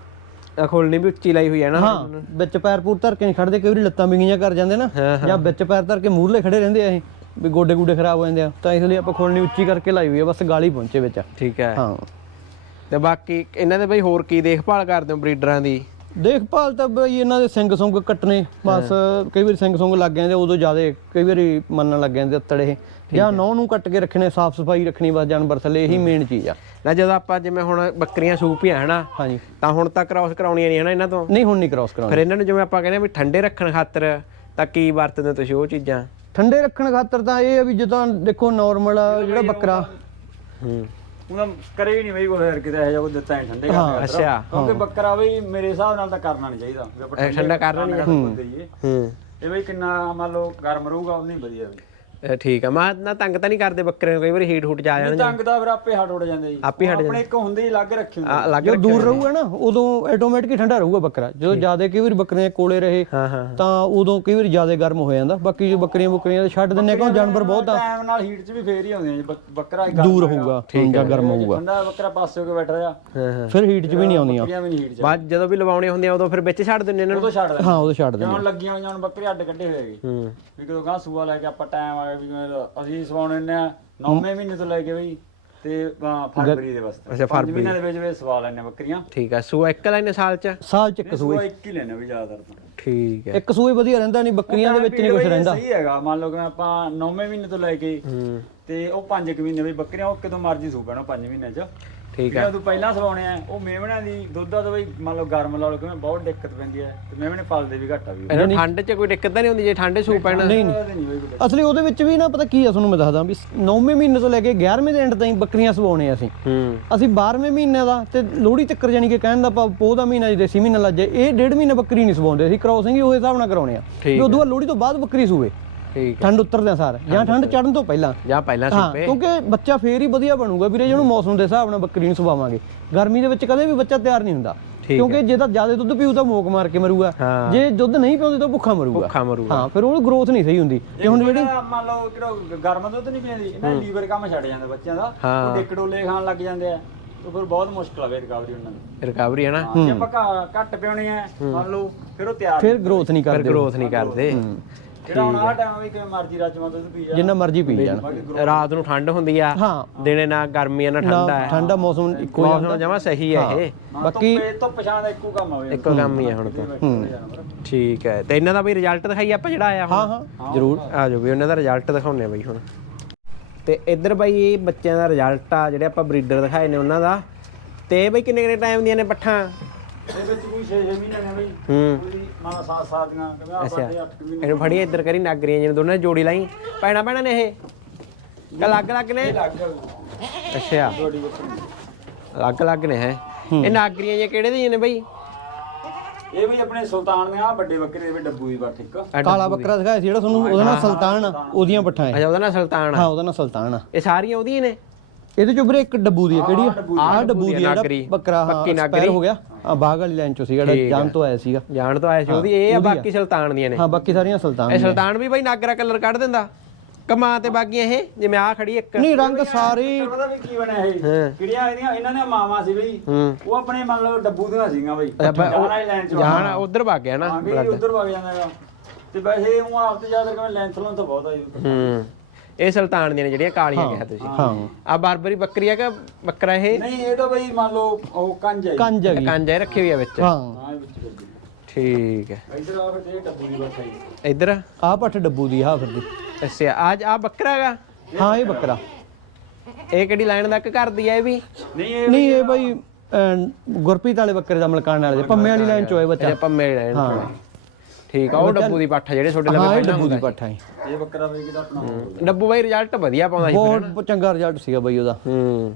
ਆ ਖੋਲਣੀ ਵੀ ਉੱਚੀ ਲਾਈ ਹੋਈ ਹੈ ਨਾ। ਹਾਂ ਵਿੱਚ ਪੈਰ ਪੂਰ ਧਰ ਕੇ ਨਹੀਂ ਖੜਦੇ ਕਈ ਵਾਰੀ ਲੱਤਾਂ ਵਿੰਗੀਆਂ ਕਰ ਜਾਂਦੇ ਨਾ। ਜਾਂ ਵਿੱਚ ਪੈਰ ਧਰ ਕੇ ਮੂਰਲੇ ਖੜੇ ਰਹਿੰਦੇ ਆ ਇਹ। ਵੀ ਗੋਡੇ ਗੂਡੇ ਖਰਾਬ ਹੋ ਜਾਂਦੇ ਆ ਤਾਂ ਇਸ ਲਈ ਆਪਾਂ ਖੋਲਣੀ ਉੱਚੀ ਕਰਕੇ ਲਾਈ ਹੋਈ ਆ ਬਸ ਗਾਲੀ ਪਹੁੰਚੇ ਵਿੱਚ। ਠੀਕ ਹੈ। ਹਾਂ। ਤੇ ਬਾਕੀ ਇਹਨਾਂ ਦੇ ਬਈ ਹੋਰ ਕੀ ਦੇਖਭਾਲ ਕਰਦੇ ਹੋ ਬਰੀਡਰਾਂ ਦੀ? ਦੇਖਭਾਲ ਤਾਂ ਬਈ ਇਹਨਾਂ ਦੇ ਸਿੰਘ ਸੁੰਗ ਕੱਟਣੇ ਬਸ ਕਈ ਵਾਰੀ ਸਿੰਘ ਸੁੰਗ ਲੱਗ ਜਾਂਦੇ ਉਦੋਂ ਜ਼ਿਆਦਾ ਕਈ ਵਾਰੀ ਮੰਨਣ ਲੱਗ ਜਾਂਦੇ ਅੱਤੜ ਇਹ। ਜਾਂ ਨੌ ਨੂੰ ਕੱਟ ਕੇ ਰੱਖਣੇ ਸਾਫ਼ ਸਫ਼ਾਈ ਰੱਖਣੀ ਬਸ ਜਾਨਵਰ ਥੱਲੇ ਇਹੀ ਮੇਨ ਚੀਜ਼ ਆ। ਨਾ ਜਦੋਂ ਆਪਾਂ ਜਿਵੇਂ ਹੁਣ ਬੱਕਰੀਆਂ ਸੂਪੀਆਂ ਹਨਾ ਹਾਂਜੀ। ਤਾਂ ਹੁਣ ਤਾਂ ਕ੍ਰਾਸ ਕਰਾਉਣੀਆਂ ਨਹੀਂ ਹਨਾ ਇਹਨਾਂ ਤੋਂ? ਨਹੀਂ ਹੁਣ ਨਹੀਂ ਕ੍ਰਾਸ ਕਰਾਉਣਾ ਫਿਰ ਇਹਨਾਂ ਨੂੰ ਜਿਵੇਂ ਆਪਾਂ ਕਹਿੰਦੇ ਆ ਵੀ ਠੰਡੇ ਰੱਖਣ ਖਾਤਰ ਤਾਂ ਕੀ ਵਰਤਦੇ ਤੁਸੀਂ ਉਹ ਚੀਜ਼ਾਂ? ਠੰਡੇ ਰੱਖਣ ਖਾਤਰ ਤਾਂ ਇਹ ਆ ਵੀ ਜਦੋਂ ਦੇਖੋ ਨਾਰਮਲ ਜਿਹੜਾ ਬੱਕਰਾ। ਹੂੰ ਉਹਦਾ ਕਰੇ ਹੀ ਨਹੀਂ ਬਈ ਕੋਈ ਹੋਰ ਕਿਤੇ ਇਹੋ ਜਿਹਾ ਕੋਈ ਦਿੱਤਾ ਨਹੀਂ ਠੰਡੇ ਕਰਕੇ ਅੱਛਾ ਕਿਉਂਕਿ ਬੱਕਰਾ ਬਈ ਮੇਰੇ ਹਿਸਾਬ ਨਾਲ ਤਾਂ ਕਰਨਾ ਨਹੀਂ ਚਾਹੀਦਾ। ਵੀ ਆਪਾਂ ਠੰਡਾ ਕਰਨਾ ਨਹੀਂ ਹੂੰ। ਇਹ ਬਈ ਕਿੰਨਾ ਮੰਨ ਲਓ ਗਰਮ ਰਹੂਗਾ ਉਨੀ ਵਧੀਆ ਬਈ। ਠੀਕ ਆ। ਮੈਂ ਨਾ ਤੰਗ ਤਾਂ ਨਹੀਂ ਕਰਦੇ ਬੱਕਰੇ ਨੂੰ ਕਈ ਵਾਰੀ ਹੀਟ ਹੂਟ ਚ ਆ ਜਾਣ ਤੰਗ ਦਾ ਫਿਰ ਆਪੇ ਹਟ ਉੱਡ ਜਾਂਦੇ ਜੀ। ਆਪੇ ਹਟ ਆਪਣੇ ਇੱਕ ਹੁੰਦੇ ਹੀ ਅਲੱਗ ਰੱਖੇ ਹੁੰਦੇ ਆ, ਅਲੱਗ ਜਦੋਂ ਦੂਰ ਰਹੂਗਾ ਨਾ ਉਦੋਂ ਆਟੋਮੈਟਿਕ ਹੀ ਠੰਡਾ ਰਹੂਗਾ ਬੱਕਰਾ। ਜਦੋਂ ਜ਼ਿਆਦਾ ਕਈ ਵਾਰੀ ਬੱਕਰੀਆਂ ਕੋਲੇ ਰਹੇ ਹਾਂ ਹਾਂ ਤਾਂ ਉਦੋਂ ਕਈ ਵਾਰੀ ਜ਼ਿਆਦਾ ਗਰਮ ਹੋ ਜਾਂਦਾ। ਬਾਕੀ ਜੋ ਬੱਕਰੀਆਂ ਬੁੱਕਰੀਆਂ ਤਾਂ ਛੱਡ ਦਿੰਨੇ ਕਿਉਂ ਜਾਨਵਰ ਬਹੁਤ ਆ। ਟਾਈਮ ਨਾਲ ਹੀਟ 'ਚ ਵੀ ਫੇਰ ਹੀ ਆਉਂਦੀਆਂ ਜੀ ਬੱਕ- ਬੱਕਰਾ ਇੱਕ ਦੂਰ ਹੋਊਗਾ ਜਾਂ ਗਰਮ ਹੋਊਗਾ। ਠੰਡਾ ਬੱਕਰਾ ਪਾਸੇ ਹੋ ਕੇ ਬੈਠਾ ਰਿਹਾ ਹਾਂ ਹਾਂ। ਫਿਰ ਹੀਟ 'ਚ ਵੀ ਨਹੀਂ ਆਉਂਦੀਆਂ। ਬੱਕਰੀਆਂ ਵੀ ਨਹੀਂ ਹੀਟ 'ਚ ਬਾਅਦ ਜਦੋਂ ਵੀ ਲਵਾਉਣੇ ਹੁੰਦੇ ਆ ਉਦੋਂ ਫਿਰ ਵਿੱਚ ਛੱਡ ਦਿੰਦੇ ਇਹਨਾਂ ਨੂੰ। ਉਦੋਂ ਛੱਡ ਦੇ ਹਾਂ ਉਦੋਂ ਛੱਡ ਦਿੰਦੇ ਹੁਣ ਲੱਗੀਆਂ ਹੋਈਆਂ ਹੁਣ ਬੱਕਰੇ ਅੱਡ ਕੱਢੇ ਹੋਏ ਹੈਗੇ। ਹੂੰ। ਵੀ ਕਦੋਂ ਗਾਂ ਸੂਆ ਲੈ ਕੇ ਆਪਾਂ ਟਾਈਮ ਆ ਵੀ ਜਿਵੇਂ ਅਸੀਂ ਸਵਾਉਣੇ ਨੇ ਨੌਵੇਂ ਮਹੀਨੇ ਤੋਂ ਲੈ ਕੇ ਬਈ ਤੇ ਅਹ, ਫਰਵਰੀ ਦੇ ਵਾਸਤੇ। ਅੱਛਾ, ਪੰਜ ਮਹੀਨਿਆਂ ਦੇ ਵਿੱਚ ਵਿੱਚ ਸਵਾ ਲੈਣੇ ਬੱਕਰੀਆਂ। ਠੀਕ ਆ ਸੂਆ ਇੱਕ ਲਾਈਨ ਸਾਲ ਚ? ਸਾਲ 'ਚ ਇੱਕ ਸੂਆ ਇੱਕ ਹੀ ਲੈਣੇ ਵੀ ਜ਼ਿਆਦਾਤਰ ਤਾਂ। ਠੀਕ ਹੈ ਇੱਕ ਸੂਏ ਵਧੀਆ ਰਹਿੰਦਾ ਨਹੀਂ ਬੱਕਰੀਆਂ ਦੇ ਵਿੱਚ ਨਹੀਂ ਕੁਝ ਰਹਿੰਦਾ। ਸਹੀ ਹੈਗਾ ਮੰਨ ਲਓ ਕਿ ਆਪਾਂ ਨੌਵੇਂ ਮਹੀਨੇ ਤੋਂ ਲੈ ਕੇ ਹੂੰ। ਤੇ ਉਹ 5 ਮਹੀਨੇ ਬਈ ਬੱਕਰੀਆਂ ਉਹ ਕਿਦੋਂ ਮਰਜ਼ੀ ਸੂ ਪੈਣਾ 5 ਮਹੀਨਿਆਂ ਚ। ਠੀਕ ਜਿਹੜਾ ਤੂੰ ਪਹਿਲਾਂ ਸਵਾਉਣੇ ਆ ਉਹ ਮੇਵਣਿਆਂ ਦੀ ਦੁੱਧਾ ਤਾਂ ਬਈ ਮੰਨ ਲਓ ਗਰਮ ਲਾ ਲਓ ਕਿਵੇਂ ਬਹੁਤ ਦਿੱਕਤ ਪੈਂਦੀ ਹੈ ਤੇ ਮੇਵਣੇ ਪਲਦੇ ਵੀ ਘੱਟ ਆ ਵੀ। ਇਹਨਾਂ ਨੂੰ ਠੰਡ ਚ ਕੋਈ ਦਿੱਕਤ ਤਾਂ ਨਹੀਂ ਹੁੰਦੀ ਜੇ ਠੰਡ ਸੂ ਪੈਣਾ? ਨਹੀਂ ਉਹਦੇ ਨਹੀਂ ਬਈ ਕੋਈ ਅਸਲੀ ਉਹਦੇ ਵਿੱਚ ਵੀ ਨਾ ਪਤਾ ਕੀ ਆ ਤੁਹਾਨੂੰ ਮੈਂ ਦੱਸਦਾ ਵੀ 9ਵੇਂ ਮਹੀਨੇ ਤੋਂ ਲੈ ਕੇ 11ਵੇਂ ਦੇ ਐਂਡ ਤਾਈਂ ਬੱਕਰੀਆਂ ਸਵਾਉਣੇ ਆ ਅਸੀਂ। ਹੂੰ। ਅਸੀਂ 12ਵੇਂ ਮਹੀਨੇ ਦਾ ਤੇ ਲੋਹੜੀ ਤੱਕ ਜਾਨੀ ਕਿ ਕਹਿਣ ਦਾ ਭਾਵ ਪੋਹ ਦਾ ਮਹੀਨਾ ਜੇ ਦੇਸੀ ਮਹੀਨਾ ਲੱਜ ਜਾਏ ਇਹ ਡੇਢ ਮਹੀਨਾ ਬੱਕਰੀ ਨਹੀਂ ਸਵਾਉਂਦੇ ਅਸੀਂ ਕ੍ਰੋਸਿੰਗ ਹੀ ਉਹ ਹਿਸਾਬ ਨਾਲ ਕਰਾਉਣੇ ਆ। ਵੀ ਉਦੋਂ ਬਾਅਦ ਲੋਹੜੀ ਤੋਂ ਬਾਅਦ ਬੱਕਰੀ ਸੂਵੇ। ਠੀਕ ਠੰਡ ਉਤਰਦਿਆਂ ਸਾਰ। ਜਾਂ ਠੰਡ ਚੜਨ ਤੋਂ ਪਹਿਲਾਂ। ਜਾਂ ਪਹਿਲਾਂ ਹਾਂ ਸੂਪੇ ਕਿਉਂਕਿ ਬੱਚਾ ਫੇਰ ਹੀ ਵਧੀਆ ਬਣੂਗਾ ਵੀਰੇ ਜਿਹਨੂੰ ਮੌਸਮ ਦੇ ਹਿਸਾਬ ਨਾਲ ਬੱਕਰੀ ਨੂੰ ਸਵਾਵਾਂਗੇ ਗਰਮੀ ਦੇ ਵਿੱਚ ਕਦੇ ਵੀ ਬੱਚਾ ਤਿਆਰ ਨਹੀਂ ਹੁੰਦਾ। ਕਿਉਂਕਿ ਜੇ ਤਾਂ ਜ਼ਿਆਦਾ ਦੁੱਧ ਪੀਊ ਤਾਂ ਮੋਕ ਮਾਰ ਕੇ ਮਰੂਗਾ। ਹਾਂ। ਜੇ ਦੁੱਧ ਨਹੀਂ ਪੀਉਂਦੇ ਤਾਂ ਭੁੱਖਾ ਮਰੂਗਾ। ਭੁੱਖਾ ਮਰੂਗਾ। ਹਾਂ ਫਿਰ ਉਹਨੂੰ ਗਰੋਥ ਨਹੀਂ ਸਹੀ ਹੁੰਦੀ। ਤੇ ਹੁਣ ਜਿਹੜੀ ਮੰਨ ਲਓ ਕਿਹੜਾ ਗਰਮ ਦੁੱਧ ਨਹੀਂ ਪੀਂਦੀ ਇਹਨਾਂ ਲੀਵਰ ਕੰਮ ਛੱਡ ਜਾਂਦਾ ਬੱਚਿਆਂ ਦਾ। ਹਾਂ। ਉਹ ਡਿਕਡੋਲੇ ਖਾਣ ਲੱਗ ਜਾਂਦੇ ਆ। ਤੇ ਫਿਰ ਬਹੁਤ ਮੁਸ਼ਕਲ ਆਵੇ ਰਿਕਵਰੀ ਉਹਨਾਂ ਦੀ। ਰਿਕਵਰੀ ਹੈ ਨਾ? ਹਾਂ, ਜੇ ਆਪਾਂ ਘੱਟ ਪਿਉਣੇ ਆ ਮੰਨ ਲਓ ਫਿਰ ਉਹ ਤਿਆਰ ਫਿਰ ਗਰੋਥ ਨਹੀਂ ਫਿਰ ਕਰਦੇ ਗਰੋਥ ਨਹੀਂ ਕਰਦੇ। ਜਿਹੜਾ ਹੁਣ ਆਹ ਟਾਈਮ ਵੀ ਕਿਵੇਂ ਮਰਜ਼ੀ ਰਾਜਮਾ ਦੁੱਧ ਪੀ ਜਾ ਜਿੰਨਾ ਮਰਜ਼ੀ ਪੀ ਜਾਣ। ਰਾਤ ਨੂੰ ਠੰਡ ਹੁੰਦੀ ਆ ਹਾਂ। ਦਿਨੇ ਨਾ ਗਰਮੀ ਆ ਨਾ ਠੰਡਾ ਹੈ ਠੰਡਾ ਮੌਸਮ ਇੱਕੋ ਹੀ ਮੌਸਮ ਜਮਾ ਸਹੀ ਹੈ। ਇਹ। ਬਾਕੀ ਬਾਕੀ ਤੋਂ ਪਛਾਣ ਦਾ ਇੱਕੋ ਕੰਮ ਹੋਵੇ ਇੱਕੋ ਕੰਮ ਹੀ ਹੈ ਹੁਣ ਤਾਂ। ਠੀਕ ਹੈ। ਤੇ ਇਹਨਾਂ ਦਾ ਵੀ ਰਿਜ਼ਲਟ ਦਿਖਾਈ ਆਪਾਂ ਜਿਹੜਾ ਆਇਆ ਹੁਣ? ਹਾਂ ਹਾਂ। ਜ਼ਰੂਰ। ਆ ਜਾਓ ਵੀ ਉਹਨਾਂ ਦਾ ਰਿਜ਼ਲਟ ਦਿਖਾਉਂਦੇ ਆ ਬਈ ਹੁਣ। ਤੇ ਇੱਧਰ ਬਈ ਇਹ ਬੱਚਿਆਂ ਦਾ ਰਿਜ਼ਲਟ ਆ ਜਿਹੜੇ ਆਪਾਂ ਬਰੀਡਰ ਦਿਖਾਏ ਨੇ ਉਹਨਾਂ ਦਾ। ਤੇ ਬਈ ਕਿੰਨੇ ਕਿੰਨੇ ਟਾਈਮ ਦੀਆਂ ਨੇ ਪੱਠਾਂ? ਇਹ ਵਿੱਚ ਕੋਈ 6-6 ਮਹੀਨੇ ਨੇ ਬਈ। ਹੂੰ। ਕੋਈ ਮਾਂ ਸਾਥ ਸਾਥ ਦੀਆਂ ਕਿਵੇਂ ਆ ਅੱਛਾ ਸਾਡੇ 8 ਮਹੀਨੇ ਇਹਨੂੰ ਫੜੀ ਇੱਧਰ ਕਰੀ ਨਾਗਰੀਆਂ ਜਿਹਨੂੰ ਦੋਨਾਂ ਦੀ ਜੋੜੀ ਲਾਈ। ਪੈਣਾ ਪੈਣਾ ਨੇ ਇਹ? ਕਿ ਅਲੱਗ ਅਲੱਗ ਨੇ? ਲੱਗ ਅੱਛਾ। ਥੋੜੀ ਬੱਕਰੀ ਅਲੱਗ ਅਲੱਗ ਨੇ ਹੈ। ਇਹ ਨਾਗਰੀਆਂ ਜੇ ਕਿਹੜੇ ਦੀਆਂ ਨੇ ਬਈ? ਇਹ ਵੀ ਆਪਣੇ ਸੁਲਤਾਨ ਦੇ ਆ ਵੱਡੇ ਬੱਕਰੇ ਦੇ ਵੀ ਡੱਬੂ ਬੱਠ ਇੱਕ। ਆਹ ਕਾਲਾ। ਬੱਕਰਾ ਦਿਖਾਇਆ ਸੀ ਜਿਹੜਾ ਤੁਹਾਨੂੰ ਉਹਦਾ ਨਾਲ ਸੁਲਤਾਨ ਆ ਉਹਦੀਆਂ ਪੱਠਾਂ ਹੈ ਅੱਛਾ ਉਹਦਾ ਨਾਂ ਸੁਲਤਾਨ ਹਾਂ ਆ ਉਹਦਾ ਨਾਲ ਸੁਲਤਾਨ ਆ। ਇਹ ਸਾਰੀਆਂ ਉਹਦੀਆਂ ਨੇ? ਇਹਦੇ ਚੋਂ ਵੀਰੇ ਇੱਕ ਡੱਬੂ ਦੀ ਹੈ ਕਿਹੜੀ ਆ? ਆਹ ਡੱਬੂ ਦੀ ਆ ਨਾਗਰੀ। ਬੱਕਰਾ ਹਾਂ ਪੱਕੀ ਨਾਗਰੀ। ਹੋ ਗਿਆ। ਆ ਬਾਗ ਵਾਲੀ ਲਾਈਨ ਚੋਂ ਸੀ ਜਿਹੜਾ ਆ। ਤੋਂ ਆਇਆ ਸੀਗਾ। ਜਾਣ ਤੋਂ ਆਇਆ ਸੀ ਉਹਦੀ ਇਹ ਆ ਬਾਕੀ ਸੁਲਤਾਨ ਦੀਆਂ ਨੇ। ਹਾਂ ਬਾਕੀ ਸਾਰੀਆਂ ਸੁਲਤਾਨ ਇਹ। ਸੁਲਤਾਨ ਵੀ ਬਈ ਨਾਗਰਾ ਕਲਰ ਕੱਢ ਦਿੰਦਾ। ਕਮਾਂ ਤੇ ਬਾਕੀਆਂ ਇਹ ਜਿਵੇਂ ਆ ਖੜੀ ਇੱਕ। ਨਹੀਂ ਰੰਗ ਸਾਰੇ ਪਤਾ ਵੀ ਕੀ ਬਣਿਆ ਇਹ। ਕਿਹੜੀਆਂ ਇਹਦੀਆਂ ਇਹਨਾਂ ਦੀਆਂ ਮਾਵਾਂ ਸੀ ਬਈ ਉਹ ਆਪਣੇ ਮੰਨ ਲਓ ਡੱਬੂ ਦੀਆਂ ਸੀਗੀਆਂ ਬਈ। ਜਾਣ ਜਾਣ ਉਧਰ ਵਗ ਗਿਆ ਨਾ। ਹਾਂ ਵੀ। ਉਧਰ ਵਗ ਜਾਂਦਾ ਤੇ ਵੈਸੇ ਉਹ ਆਪ ਤੇ ਜ਼ਿਆਦਾ ਕਿਵੇਂ ਲੈਂਥ ਲੋਂ ਤਾਂ ਬਹੁਤ ਆ ਜੀ। ਹੂੰ। ਇਹ ਸੁਲਤਾਨ ਦੀਆਂ ਨੇ ਜਿਹੜੀਆਂ ਕਾਲੀਆਂ ਕਿਹਾ ਤੁਸੀਂ। ਹਾਂ। ਆ ਬਾਰਬਰੀ ਬੱਕਰੀ ਆ ਕਿ ਬੱਕਰਾ ਇਹ? ਨਹੀਂ ਇਹ ਤਾਂ ਬਈ ਮੰਨ ਲਓ ਉਹ ਕੰਜ ਹੈ ਕੰਜ ਹੈਗੀ ਕਾਂਜਾ ਰੱਖੀ ਹੋਈ ਆ ਵਿੱਚ? ਹਾਂ। ਹਾਂ ਇਹ ਵਿੱਚ ਠੀਕ ਹੈ ਇਧਰ ਆ ਫਿਰ ਇਹ ਡੱਬੂ ਦੀ ਜੀ ਇੱਧਰ? ਆਹ ਪੱਠ ਡੱਬੂ ਦੀ ਆ ਫਿਰਦੀ ਅੱਛਾ ਅੱਜ ਆ ਬੱਕਰਾ ਹੈਗਾ? ਹਾਂ ਇਹ ਬੱਕਰਾ। ਇਹ ਕਿਹੜੀ ਲਾਈਨ ਤੱਕ ਕਰਦੀ ਆ ਇਹ ਵੀ? ਨਹੀਂ ਇਹ ਨਹੀਂ ਇਹ ਬਾਈ ਗੁਰਪ੍ਰੀਤ ਵਾਲੇ ਬੱਕਰੇ ਦਾ ਮਲਕਾਣ ਵਾਲੇ ਪੰਮੇ ਵਾਲੀ ਲਾਈਨ ਚੋਂ ਬੱਚਾ। ਪੰਮੇ ਲਾਈਨ ਠੀਕ ਆ ਉਹ ਡੱਬੂ ਦੀ ਪੱਠ ਜਿਹੜੇ ਛੋਟੇ ਹਾਂ ਲੰਬੇ ਇਹ ਡੱਬੂ ਦੀ ਪੱਠ ਹੈ ਇਹ ਬੱਕਰਾ ਬਈ ਕਿਦਾ ਆਪਣਾ ਡੱਬੂ ਬਾਈ ਰਿਜ਼ਲਟ ਵਧੀਆ ਪਾਉਂਦਾ ਸੀ ਬਹੁਤ ਚੰਗਾ ਰਿਜ਼ਲਟ ਸੀਗਾ ਬਾਈ ਉਹਦਾ। ਹੂੰ।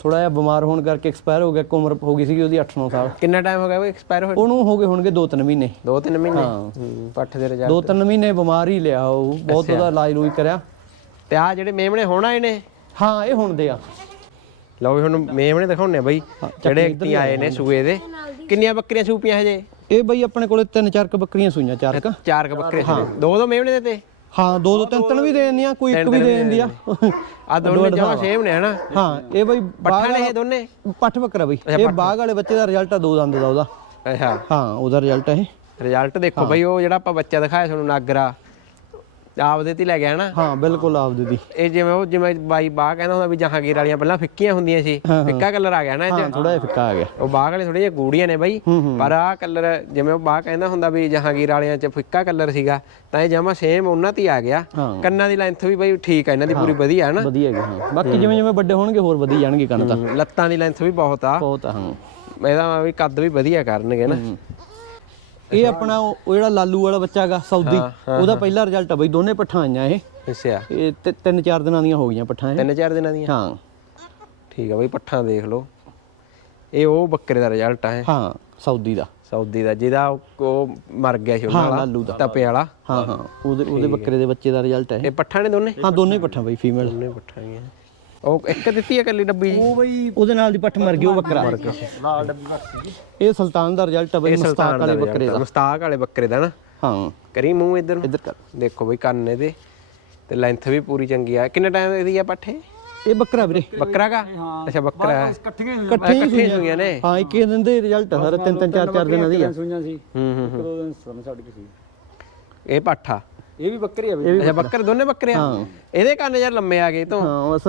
ਥੋੜਾ ਜਿਹਾ ਬਿਮਾਰ ਹੋਣ ਕਰਕੇ ਐਕਸਪਾਇਰ ਹੋ ਗਿਆ ਇੱਕ ਉਮਰ ਹੋ ਗਈ ਸੀਗੀ ਉਹਦੀ 8-9 ਸਾਲ। ਕਿੰਨਾ ਟਾਈਮ ਹੋ ਗਿਆ ਉਹ ਐਕਸਪਾਇਰ ਹੋਏ? ਉਹਨੂੰ ਹੋ ਗਏ ਹੋਣਗੇ 2-3 ਮਹੀਨੇ ਦੋ ਤਿੰਨ ਮਹੀਨੇ। ਹਾਂ। ਹੂੰ, ਪੱਠ ਦੇ ਰਿਜ਼ਲਟ 2-3 ਮਹੀਨੇ ਬਿਮਾਰ ਹੀ ਲਿਆ ਉਹ। ਬਹੁਤ ਉਹਦਾ ਇਲਾਜ ਲੂਜ ਕਰਿਆ। ਤੇ ਆ ਜਿਹੜੇ ਮੇਮਣੇ ਹੁਣ ਆਏ ਨੇ? ਹਾਂ ਇਹ ਹੁਣ ਦੇ ਆ। ਲਓ ਵੀ ਹੁਣ ਮੇਮਣੇ ਦਿਖਾਉਣੇ ਆ ਬਾਈ ਜਿਹੜੇ ਇੱਥੇ ਆਏ ਨੇ ਸੂਏ ਦੇ। ਕਿੰਨੀਆਂ ਬੱਕਰੀਆਂ ਸੂਪੀਆਂ ਹਜੇ? ਇਹ ਬਾਈ ਆਪਣੇ ਕੋਲੇ ਤਿੰਨ ਚਾਰ ਕ ਬੱਕਰੀਆਂ ਸੂਈਆਂ ਚਾਰ ਕ। ਚਾਰ ਕ ਬੱਕਰੇ ਦੋ ਦੋ ਮੇਮਣੇ ਦੇ ਤੇ? ਹਾਂ ਦੋ ਦੋ ਤਿੰਨ ਤਿੰਨ ਵੀ ਦੇ ਦਿੰਦੀਆਂ ਕੋਈ ਇੱਕ ਵੀ ਦੇ ਦਿੰਦੀ ਆ। ਆ ਦੋਨੇ ਜਮਾ ਸੇਮ ਨੇ ਹਨਾ? ਹਾਂ ਇਹ ਬਾਈ ਪੱਠਾ ਨੇ ਇਹ ਦੋਨੇ? ਪੱਠ ਬੱਕਰਾ ਬਈ। ਇਹ ਬਾਗ ਵਾਲੇ ਬੱਚੇ ਦਾ ਰਿਜ਼ਲਟ ਆ ਦੋ ਦੰਦ ਦਾ ਉਹਦਾ। ਅੱਛਾ। ਹਾਂ ਉਹਦਾ ਰਿਜ਼ਲਟ ਹੈ ਰਿਜ਼ਲਟ ਦੇਖੋ ਬਾਈ ਉਹ ਜਿਹੜਾ ਆਪਾਂ ਬੱਚਾ ਦਿਖਾਇਆ ਤੁਹਾਨੂੰ ਨਾਗਰਾ। ਆਪਦੇ ਤੇ ਲੈ ਗਿਆ ਨਾ ਹਾਂ ਬਿਲਕੁਲ ਆਪਦੇ ਦੀ ਇਹ ਜਿਵੇਂ ਉਹ ਜਿਵੇਂ ਬਾਈ ਬਾਹ ਕਹਿੰਦਾ ਹੁੰਦਾ ਵੀ ਜਹਾਂਗੀਰ ਵਾਲੀਆਂ ਪਹਿਲਾਂ ਫਿੱਕੀਆਂ ਹੁੰਦੀਆਂ ਸੀ ਫਿੱਕਾ ਕਲਰ ਆ ਗਿਆ ਨਾ ਇਹ ਥੋੜਾ ਜਿਹਾ ਫਿੱਕਾ ਆ ਗਿਆ। ਉਹ ਬਾਗ ਵਾਲੇ ਥੋੜੇ ਜਿਹਾ ਗੂੜੀਆਂ ਨੇ ਬਾਈ ਪਰ ਆਹ ਕਲਰ ਜਿਵੇਂ ਉਹ ਬਾਗ ਕਹਿੰਦਾ ਹੁੰਦਾ ਵੀ ਜਹਾਂਗੀਰ ਵਾਲਿਆਂ 'ਚ ਫਿੱਕਾ ਕਲਰ ਸੀਗਾ ਤਾਂ ਇਹ ਜਮਾ ਸੇਮ ਉਹਨਾਂ ਤੇ ਆ ਗਿਆ। ਕੰਨਾਂ ਦੀ ਲੈਂਥ ਵੀ ਬਾਈ ਠੀਕ ਆ ਇਹਨਾਂ ਦੀ ਪੂਰੀ ਵਧੀਆ ਹੈ ਨਾ? ਵਧੀਆ ਹੈਗੇ ਹਾਂ। ਬਾਕੀ ਜਿਵੇਂ ਜਿਵੇਂ ਵੱਡੇ ਹੋਣਗੇ ਹੋਰ ਵਧੀ ਜਾਣਗੇ ਕੰਨ ਤਾਂ। ਲੱਤਾਂ ਦੀ ਲੈਂਥ ਵੀ ਬਹੁਤ ਆ। ਬਹੁਤ ਆ, ਹਾਂ। ਇਹਦਾ ਵੀ ਕੱਦ ਵੀ ਵਧੀਆ ਕਰਨਗੇ ਨਾ। ਇਹ ਆਪਣਾ ਉਹ ਉਹ ਜਿਹੜਾ ਲਾਲੂ ਵਾਲਾ ਬੱਚਾ ਹੈਗਾ ਸਾਊਦੀ ਉਹਦਾ ਪਹਿਲਾ ਰਿਜ਼ਲਟ ਆ ਬਈ ਦੋਨੇ ਪੱਠਾਂ ਆਈਆਂ ਇਹ। ਅੱਛਾ। ਇਹ ਤਿ- ਤਿੰਨ ਚਾਰ ਦਿਨਾਂ ਦੀਆਂ ਹੋ ਗਈਆਂ ਪੱਠਾਂ ਇਹ। ਤਿੰਨ ਚਾਰ ਦਿਨਾਂ ਦੀਆਂ? ਹਾਂ। ਠੀਕ ਆ ਬਾਈ ਪੱਠਾਂ ਦੇਖ ਲਓ। ਇਹ ਉਹ ਬੱਕਰੇ ਦਾ ਰਿਜ਼ਲਟ ਆ ਇਹ। ਹਾਂ ਸਾਊਦੀ ਦਾ। ਸਾਊਦੀ ਦਾ ਜਿਹਦਾ ਉਹ- ਉਹ ਮਰ ਗਿਆ ਸੀ ਉਹਨਾਂ ਵਾਲਾ ਲਾਲੂ ਦਾ। ਤਪੇ ਵਾਲਾ। ਹਾਂ ਹਾਂ। ਉਹਦੇ ਉਹਦੇ ਬੱਕਰੇ ਦੇ ਬੱਚੇ ਦਾ ਰਿਜ਼ਲਟ ਹੈ ਇਹ। ਪੱਠਾਂ ਨੇ ਦੋਨੇ? ਹਾਂ ਦੋਨੇ ਪੱਠਾਂ ਬਈ ਫੀਮੇਲ ਦੋਨੇ ਪੱਠਾਂ ਹੀ ਆ ਉਹ ਇੱਕ ਦਿੱਤੀ ਆ ਕੱਲੀ ਡੱਬੀ ਜੀ? ਉਹ ਬਈ ਉਹਦੇ ਨਾਲ ਦੀ ਪੱਠ ਮਰ ਗਈ ਉਹ ਬੱਕਰਾ। ਲਾਲ ਡੱਬੀ ਸੀ। ਇਹ ਸੁਲਤਾਨ ਦਾ ਰਿਜ਼ਲਟ ਆ ਬਈ ਮਸਤਾਕ ਵਾਲੇ ਦਾ ਬੱਕਰੇ ਦਾ। ਮਸਤਾਕ ਵਾਲੇ ਬੱਕਰੇ ਦਾ ਨਾ? ਹਾਂ। ਕਰੀ ਮੂੰਹ ਇੱਧਰ ਨੂੰ। ਇੱਧਰ ਕਰ। ਦੇਖੋ ਬਈ ਕੰਨ ਇਹਦੇ ਤੇ ਲੈਂਥ ਵੀ ਪੂਰੀ ਚੰਗੀ ਆ। ਕਿੰਨੇ ਟਾਈਮ ਇਹਦੀ ਆ ਪੱਠੇ ਇਹ? ਬੱਕਰਾ ਵੀਰੇ। ਬੱਕਰਾ ਕਾ? ਅੱਛਾ ਬੱਕਰਾ ਹੈ। ਇਕੱਠੀਆਂ ਹੀ ਇਕੱਠੇ ਹੀ ਇਕੱਠੇ ਸੂਈਆਂ ਨੇ? ਹਾਂ ਇੱਕ ਹੀ ਦਿਨ ਦੇ ਰਿਜ਼ਲਟ ਆ। ਸਾਰੇ ਤਿੰਨ ਤਿੰਨ ਚਾਰ ਚਾਰ ਦਿਨਾਂ ਦੀ ਆ। ਸੁਈਆਂ ਸੀ। ਹੂੰ ਹੂੰ ਇੱਕ ਦੋ ਦਿਨ ਸਾਨੂੰ ਛੱਡ ਕੇ ਸੀ। ਇਹ ਪੱਠਾ ਇਹ ਵੀ ਬੱਕਰੀ ਆ ਬਈ। ਅੱਛਾ ਬੱਕਰੇ। ਦੋਨੇ ਬੱਕਰੇ ਆ? ਇਹਦੇ ਕੰਨ ਯਾਰ ਲੰਮੇ ਆ ਗਏ ਤੋਂ। ਹਾਂ ਬਸ।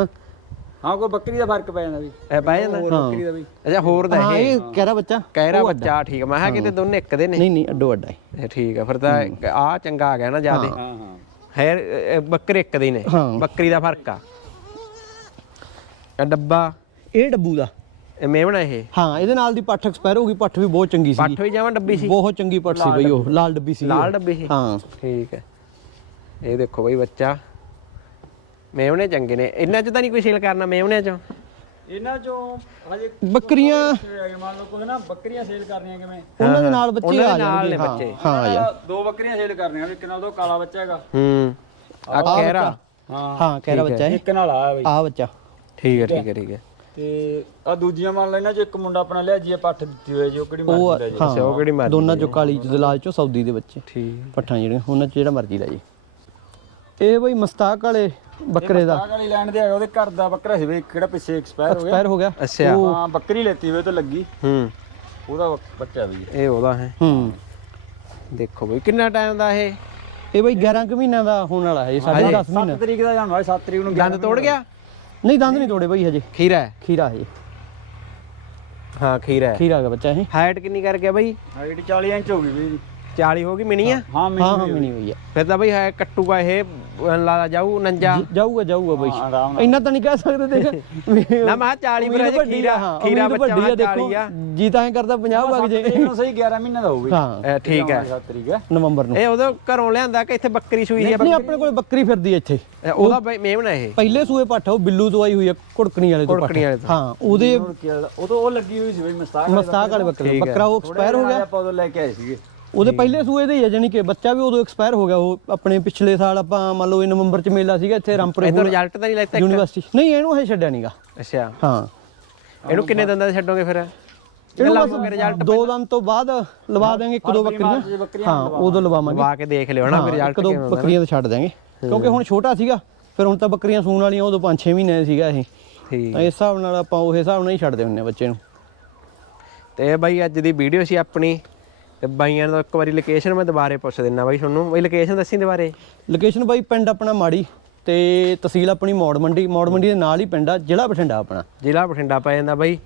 ਹਾਂ ਕੋਈ ਬੱਕਰੀ ਦਾ ਫ਼ਰਕ ਪੈ ਜਾਂਦਾ ਵੀ। ਇਹ ਪੈ ਜਾਂਦਾ? ਬੱਕਰੀ ਦਾ ਬਈ ਅੱਛਾ ਹੋਰ ਦਾ ਹਾਂ ਇਹ ਬੱਚਾ। ਕਹਿਰਾ ਬੱਚਾ ਠੀਕ ਆ। ਮੈਂ ਕਿਹਾ ਕਿਤੇ ਦੋਨੇ ਇੱਕ ਦੇ ਨੇ? ਨਹੀਂ ਨਹੀਂ ਅੱਡੋ ਅੱਡਾ ਹੈ। ਇਹ ਠੀਕ ਆ ਫਿਰ ਤਾਂ ਆ ਚੰਗਾ ਆ ਗਿਆ ਨਾ ਜਿਆਦੇ। ਹਾਂ। ਹਾਂ ਹੈ। ਇਹ ਬੱਕਰੇ ਇੱਕ ਦੇ ਹੀ ਨੇ। ਹਾਂ। ਬੱਕਰੀ ਦਾ ਫ਼ਰਕ ਆ। ਇਹ ਡੱਬਾ। ਇਹ ਡੱਬੂ ਦਾ। ਇਹ ਮੇਵਣਾ ਇਹ? ਹਾਂ ਇਹਦੇ ਨਾਲ ਦੀ ਪੱਠ ਐਕਸਪਾਇਰ ਹੋ ਗਈ। ਪੱਠ ਵੀ ਬਹੁਤ ਚੰਗੀ ਸੀ ਪੱਠ ਵੀ ਜਾਵਾਂ ਡੱਬੀ ਸੀ? ਬਹੁਤ ਚੰਗੀ ਪੱਠ ਸੀ ਬਈ ਉਹ ਲਾਲ ਡੱਬੀ ਸੀ ਲਾਲ ਡੱਬੀ ਸੀ? ਹਾਂ। ਠੀਕ ਹੈ ਇਹ ਦੇਖੋ ਬਈ ਬੱਚਾ। ਮੇਵਣੇ ਚੰਗੇ ਨੇ। ਇਹਨਾਂ ਚ ਤਾਂ ਨਹੀਂ ਕੋਈ ਸੇਲ ਕਰਨਾ ਮੇਵਣਿਆਂ ਚ? ਇਹਨਾਂ ਚੋਂ ਹਜੇ ਬੱਕਰੀਆਂ। ਮੰਨ ਲਓ ਕੋਈ ਨਾ ਬੱਕਰੀਆਂ ਸੇਲ ਕਰਨੀਆਂ ਕਿਵੇਂ? ਉਹਨਾਂ ਦੇ ਨਾਲ ਬੱਚੇ ਉਹਨਾਂ ਆ ਦੇ ਨਾਲ ਜਾਣਗੇ ਨੇ ਹਾਂ ਬੱਚੇ। ਹਾਂ ਯਾਰ। ਦੋ ਬੱਕਰੀਆਂ ਸੇਲ ਕਰਨੀਆਂ ਇੱਕ ਨਾਲ ਉਹ ਕਾਲਾ ਬੱਚਾ ਹੈਗਾ। ਹੂੰ। ਆ ਕਹਿਰਾ ਹਾਂ। ਹਾਂ। ਕਹਿਰਾ ਬੱਚਾ ਇਹ। ਇੱਕ ਨਾਲ ਆ ਬਈ। ਆ ਬੱਚਾ। ਠੀਕ ਹੈ ਠੀਕ ਹੈ। ਠੀਕ ਹੈ ਤੇ ਆ ਦੂਜੀਆਂ ਮੰਨ ਲਓ ਇਹਨਾਂ ਚੋਂ ਇੱਕ ਮੁੰਡਾ ਆਪਣਾ ਲਿਆ ਜੀ ਪੱਠ ਦਿੱਤੀ ਹੋਈ ਜੋ ਕਿਹੜੀ ਉਹ ਮਰਜ਼ੀ ਲੈ ਜੀ ਹਾਂ ਉਹ ਕਿਹੜੀ ਮਰਜ਼ੀ ਦੋਨਾਂ ਚੋਂ ਕਾਲੀ ਤੇ ਲਾਲ ਚੋਂ ਸਾਊਦੀ ਦੇ ਬੱਚੇ। ਠੀਕ। ਪੱਠਾਂ ਜਿਹੜੀਆਂ ਉਹਨਾਂ ਚ ਜਿਹੜਾ ਮਰਜ਼ੀ ਲੈ ਜੀ ਇਹ ਬਈ ਮਸਤਾਕ ਵਾਲੇ ਬੱਕਰੇ ਦਾ। ਆਹ ਵਾਲੀ ਲੈਣ ਦੇ ਹੈਗਾ ਉਹਦੇ ਘਰ ਦਾ ਬੱਕਰਾ ਸੀ ਬਈ ਕਿਹੜਾ ਪਿੱਛੇ ਐਕਸਪਾਇਰ ਹੋ ਗਿਆ। ਐਕਸਪਾਇਰ ਹੋ ਗਿਆ। ਅੱਛਾ। ਹਾਂ ਬੱਕਰੀ ਲੈਤੀ ਹੋਈ ਤਾਂ ਲੱਗੀ। ਹੂੰ। ਉਹਦਾ ਬੱਚਾ ਵੀ ਇਹ ਉਹਦਾ ਹੈ। ਹੂੰ। ਦੇਖੋ ਬਈ ਕਿੰਨਾ ਟਾਈਮ ਦਾ ਇਹ? ਇਹ ਬਈ 11 ਕੁ ਮਹੀਨਿਆਂ ਦਾ ਹੋਣ ਵਾਲਾ ਹੈ ਇਹ ਸਾਢੇ 10 ਮਹੀਨੇ। 7 ਤਰੀਕ ਦਾ ਜਾਣਾ 7 ਤਰੀਕ ਨੂੰ ਦੰਦ ਤੋੜ ਗਿਆ? ਨਹੀਂ ਦੰਦ ਨਹੀਂ ਤੋੜੇ ਬਈ ਹਜੇ। ਖੀਰਾ ਹੈ? ਖੀਰਾ ਹੈ। ਹਾਂ ਖੀਰਾ ਹੈ। ਖੀਰਾ ਦਾ ਬੱਚਾ ਇਹ। ਹਾਈਟ ਕਿੰਨੀ ਕਰ ਗਿਆ ਬਾਈ? ਹਾਈਟ 40 ਇੰਚ ਹੋ ਗਈ ਵੀ 40 ਹੋ ਗਈ ਮਿਣੀ ਆ? ਹਾਂ ਮਿਣੀ ਹੋਈ ਹੈ ਫਿਰ ਤਾਂ ਬਈ ਹੈ ਕੱਟੂਗਾ ਇਹ ਲਾ ਜਾਊ ਨੰਜਾ। ਜ- ਜਾਊਗਾ ਜਾਊਗਾ ਬਈ। ਹਾਂ, ਆਰਾਮ ਨਾਲ। ਇੰਨਾ ਤਾਂ ਨਹੀਂ ਕਹਿ ਸਕਦੇ ਦੇਖ। ਨਾ ਮੈਂ ਕਿਹਾ 40 ਪਰ ਉਮੀਦ ਅਜੇ ਵੱਡੀ ਖੀਰਾ ਹਾਂ, ਖੀਰਾ ਉਮੀਦ ਬੱਚਾ ਵੱਡੀ ਆ, 40 ਆ। ਦੇਖੋ ਜੀ ਤਾਂ ਐ ਕਰਦਾ 50 ਵਗ ਜੇ। ਤਰੀਕ ਨੂੰ ਸਹੀ 11 ਮਹੀਨੇ ਦਾ ਹੋਊਗਾ ਹਾਂ। ਇਹ ਠੀਕ ਹੈ। 7 ਤਰੀਕ ਹੈ। ਨਵੰਬਰ ਨੂੰ। ਇਹ ਉਦੋਂ ਘਰੋਂ ਲਿਆਂਦਾ ਕਿ ਇੱਥੇ ਬੱਕਰੀ ਸੂਈ ਹੈ ਨਹੀਂ ਆਪਣੇ ਕੋਲ ਬੱਕਰੀ ਫਿਰਦੀ ਹੈ ਇੱਥੇ। ਇਹ ਉਹਦਾ ਬਈ ਮੇਵਣਾ ਇਹ। ਪਹਿਲੇ ਸੂਏ ਪੱਠ ਆ, ਉਹ ਬਿੱਲੂ ਤੋਂ ਆਈ ਹੋਈ ਹੈ ਕੁੜਕਣੀ ਵਾਲੇ ਤੋਂ ਪੱਠ। ਕੁੜਕਣੀ ਵਾਲੇ ਤੋਂ। ਹਾਂ ਉਹਦੇ ਉਹ ਤਾਂ ਉਹ ਲੱਗੀ ਹੋਈ ਸੀ ਬਈ ਮਸਤਾਕ ਮਸਤਾਕ ਵਾਲੇ ਬੱਕਰੇ। ਬੱਕਰਾ ਉਹ ਐਕਸਪਾਇਰ ਹੋ ਗਿਆ। ਆਪਾਂ ਉਦੋਂ ਲੈ ਕੇ ਆਏ ਸੀਗੇ। ਉਹਦੇ ਪਹਿਲੇ ਸੂਏ ਦੇ ਹੀ ਆ ਜਾਨੀ ਕਿ ਬੱਚਾ ਵੀ ਉਦੋਂ ਐਕਸਪਾਇਰ ਹੋ ਗਿਆ ਉਹ ਆਪਣੇ ਪਿਛਲੇ ਸਾਲ ਆਪਾਂ ਮੰਨ ਲਓ ਇਹ ਨਵੰਬਰ ਚ ਮੇਲਾ ਸੀਗਾ ਇੱਥੇ ਰਾਮਪੁਰੇ ਇਹਦਾ ਰਿਜ਼ਲਟ ਤਾਂ ਨਹੀਂ ਲੈਤਾ? ਯੂਨੀਵਰਸਿਟੀ ਨਹੀਂ ਇਹਨੂੰ ਇਹ ਛੱਡਿਆ ਨਹੀਂਗਾ ਅੱਛਾ। ਹਾਂ। ਇਹਨੂੰ ਕਿੰਨੇ ਦੰਦਾਂ ਦੇ ਛੱਡੋਗੇ ਫਿਰ? ਦੋ ਦਿਨ ਤੋਂ ਬਾਅਦ ਲਵਾ ਦੇਾਂਗੇ ਇੱਕ ਦੋ ਬੱਕਰੀਆਂ। ਹਾਂ ਉਦੋਂ ਲਵਾਵਾਂਗੇ। ਲਵਾ ਕੇ ਦੇਖ ਲਿਓ ਨਾ ਹਾਂ, ਰਿਜ਼ਲਟ ਇੱਕ ਦੋ ਬੱਕਰੀਆਂ ਤਾਂ ਛੱਡ ਦਾਂਗੇ ਕਿਉਂਕਿ ਹੁਣ ਛੋਟਾ ਸੀਗਾ ਫਿਰ ਹੁਣ ਤਾਂ ਬੱਕਰੀਆਂ ਸੂਣ ਵਾਲੀਆਂ ਉਦੋਂ 5-6 ਮਹੀਨੇ ਦਾ ਸੀਗਾ ਇਹ। ਠੀਕ। ਤਾਂ ਇਸ ਹਿਸਾਬ ਨਾਲ ਆਪਾਂ ਉਹ ਹਿਸਾਬ ਨਾਲ ਹੀ ਛੱਡਦੇ ਹੁੰਨੇ ਬੱਚੇ ਨੂੰ। ਤੇ ਬਾਈ ਅੱਜ ਦੀ ਵੀਡੀਓ ਸੀ ਆਪਣੀ। ਤੇ ਬਾਈਆਂ ਨੂੰ ਇੱਕ ਵਾਰੀ ਲੋਕੇਸ਼ਨ ਮੈਂ ਦੁਬਾਰੇ ਪੁੱਛ ਦਿੰਨਾ ਬਾਈ ਤੁਹਾਨੂੰ। ਬਈ ਲੋਕੇਸ਼ਨ ਦੱਸੀ ਦੁਬਾਰੇ ਲੋਕੇਸ਼ਨ ਬਾਈ ਪਿੰਡ ਆਪਣਾ ਮਾੜੀ ਤੇ ਤਹਿਸੀਲ ਆਪਣੀ ਮੌੜ ਮੰਡੀ ਮੌੜ ਮੰਡੀ ਦੇ ਨਾਲ ਹੀ ਪਿੰਡ ਆ ਜ਼ਿਲ੍ਹਾ ਬਠਿੰਡਾ ਆਪਣਾ। ਜ਼ਿਲ੍ਹਾ ਬਠਿੰਡਾ ਪੈ ਜਾਂਦਾ ਬਾਈ।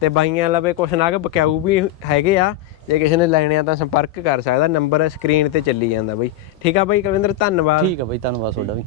ਤੇ ਬਾਈਆਂ ਲਵੇ ਕੁਛ ਨਾ ਕਿ ਬਕਾਊ ਵੀ ਹੈਗੇ ਆ ਜੇ ਕਿਸੇ ਨੇ ਲੈਣੇ ਆ ਤਾਂ ਸੰਪਰਕ ਕਰ ਸਕਦਾ ਨੰਬਰ ਸਕਰੀਨ ਤੇ ਚੱਲੀ ਜਾਂਦਾ ਬਾਈ। ਠੀਕ ਆ ਬਾਈ ਕੁਲਵਿੰਦਰ ਧੰਨਵਾਦ। ਠੀਕ ਆ ਬਾਈ ਧੰਨਵਾਦ ਤੁਹਾਡਾ ਵੀ।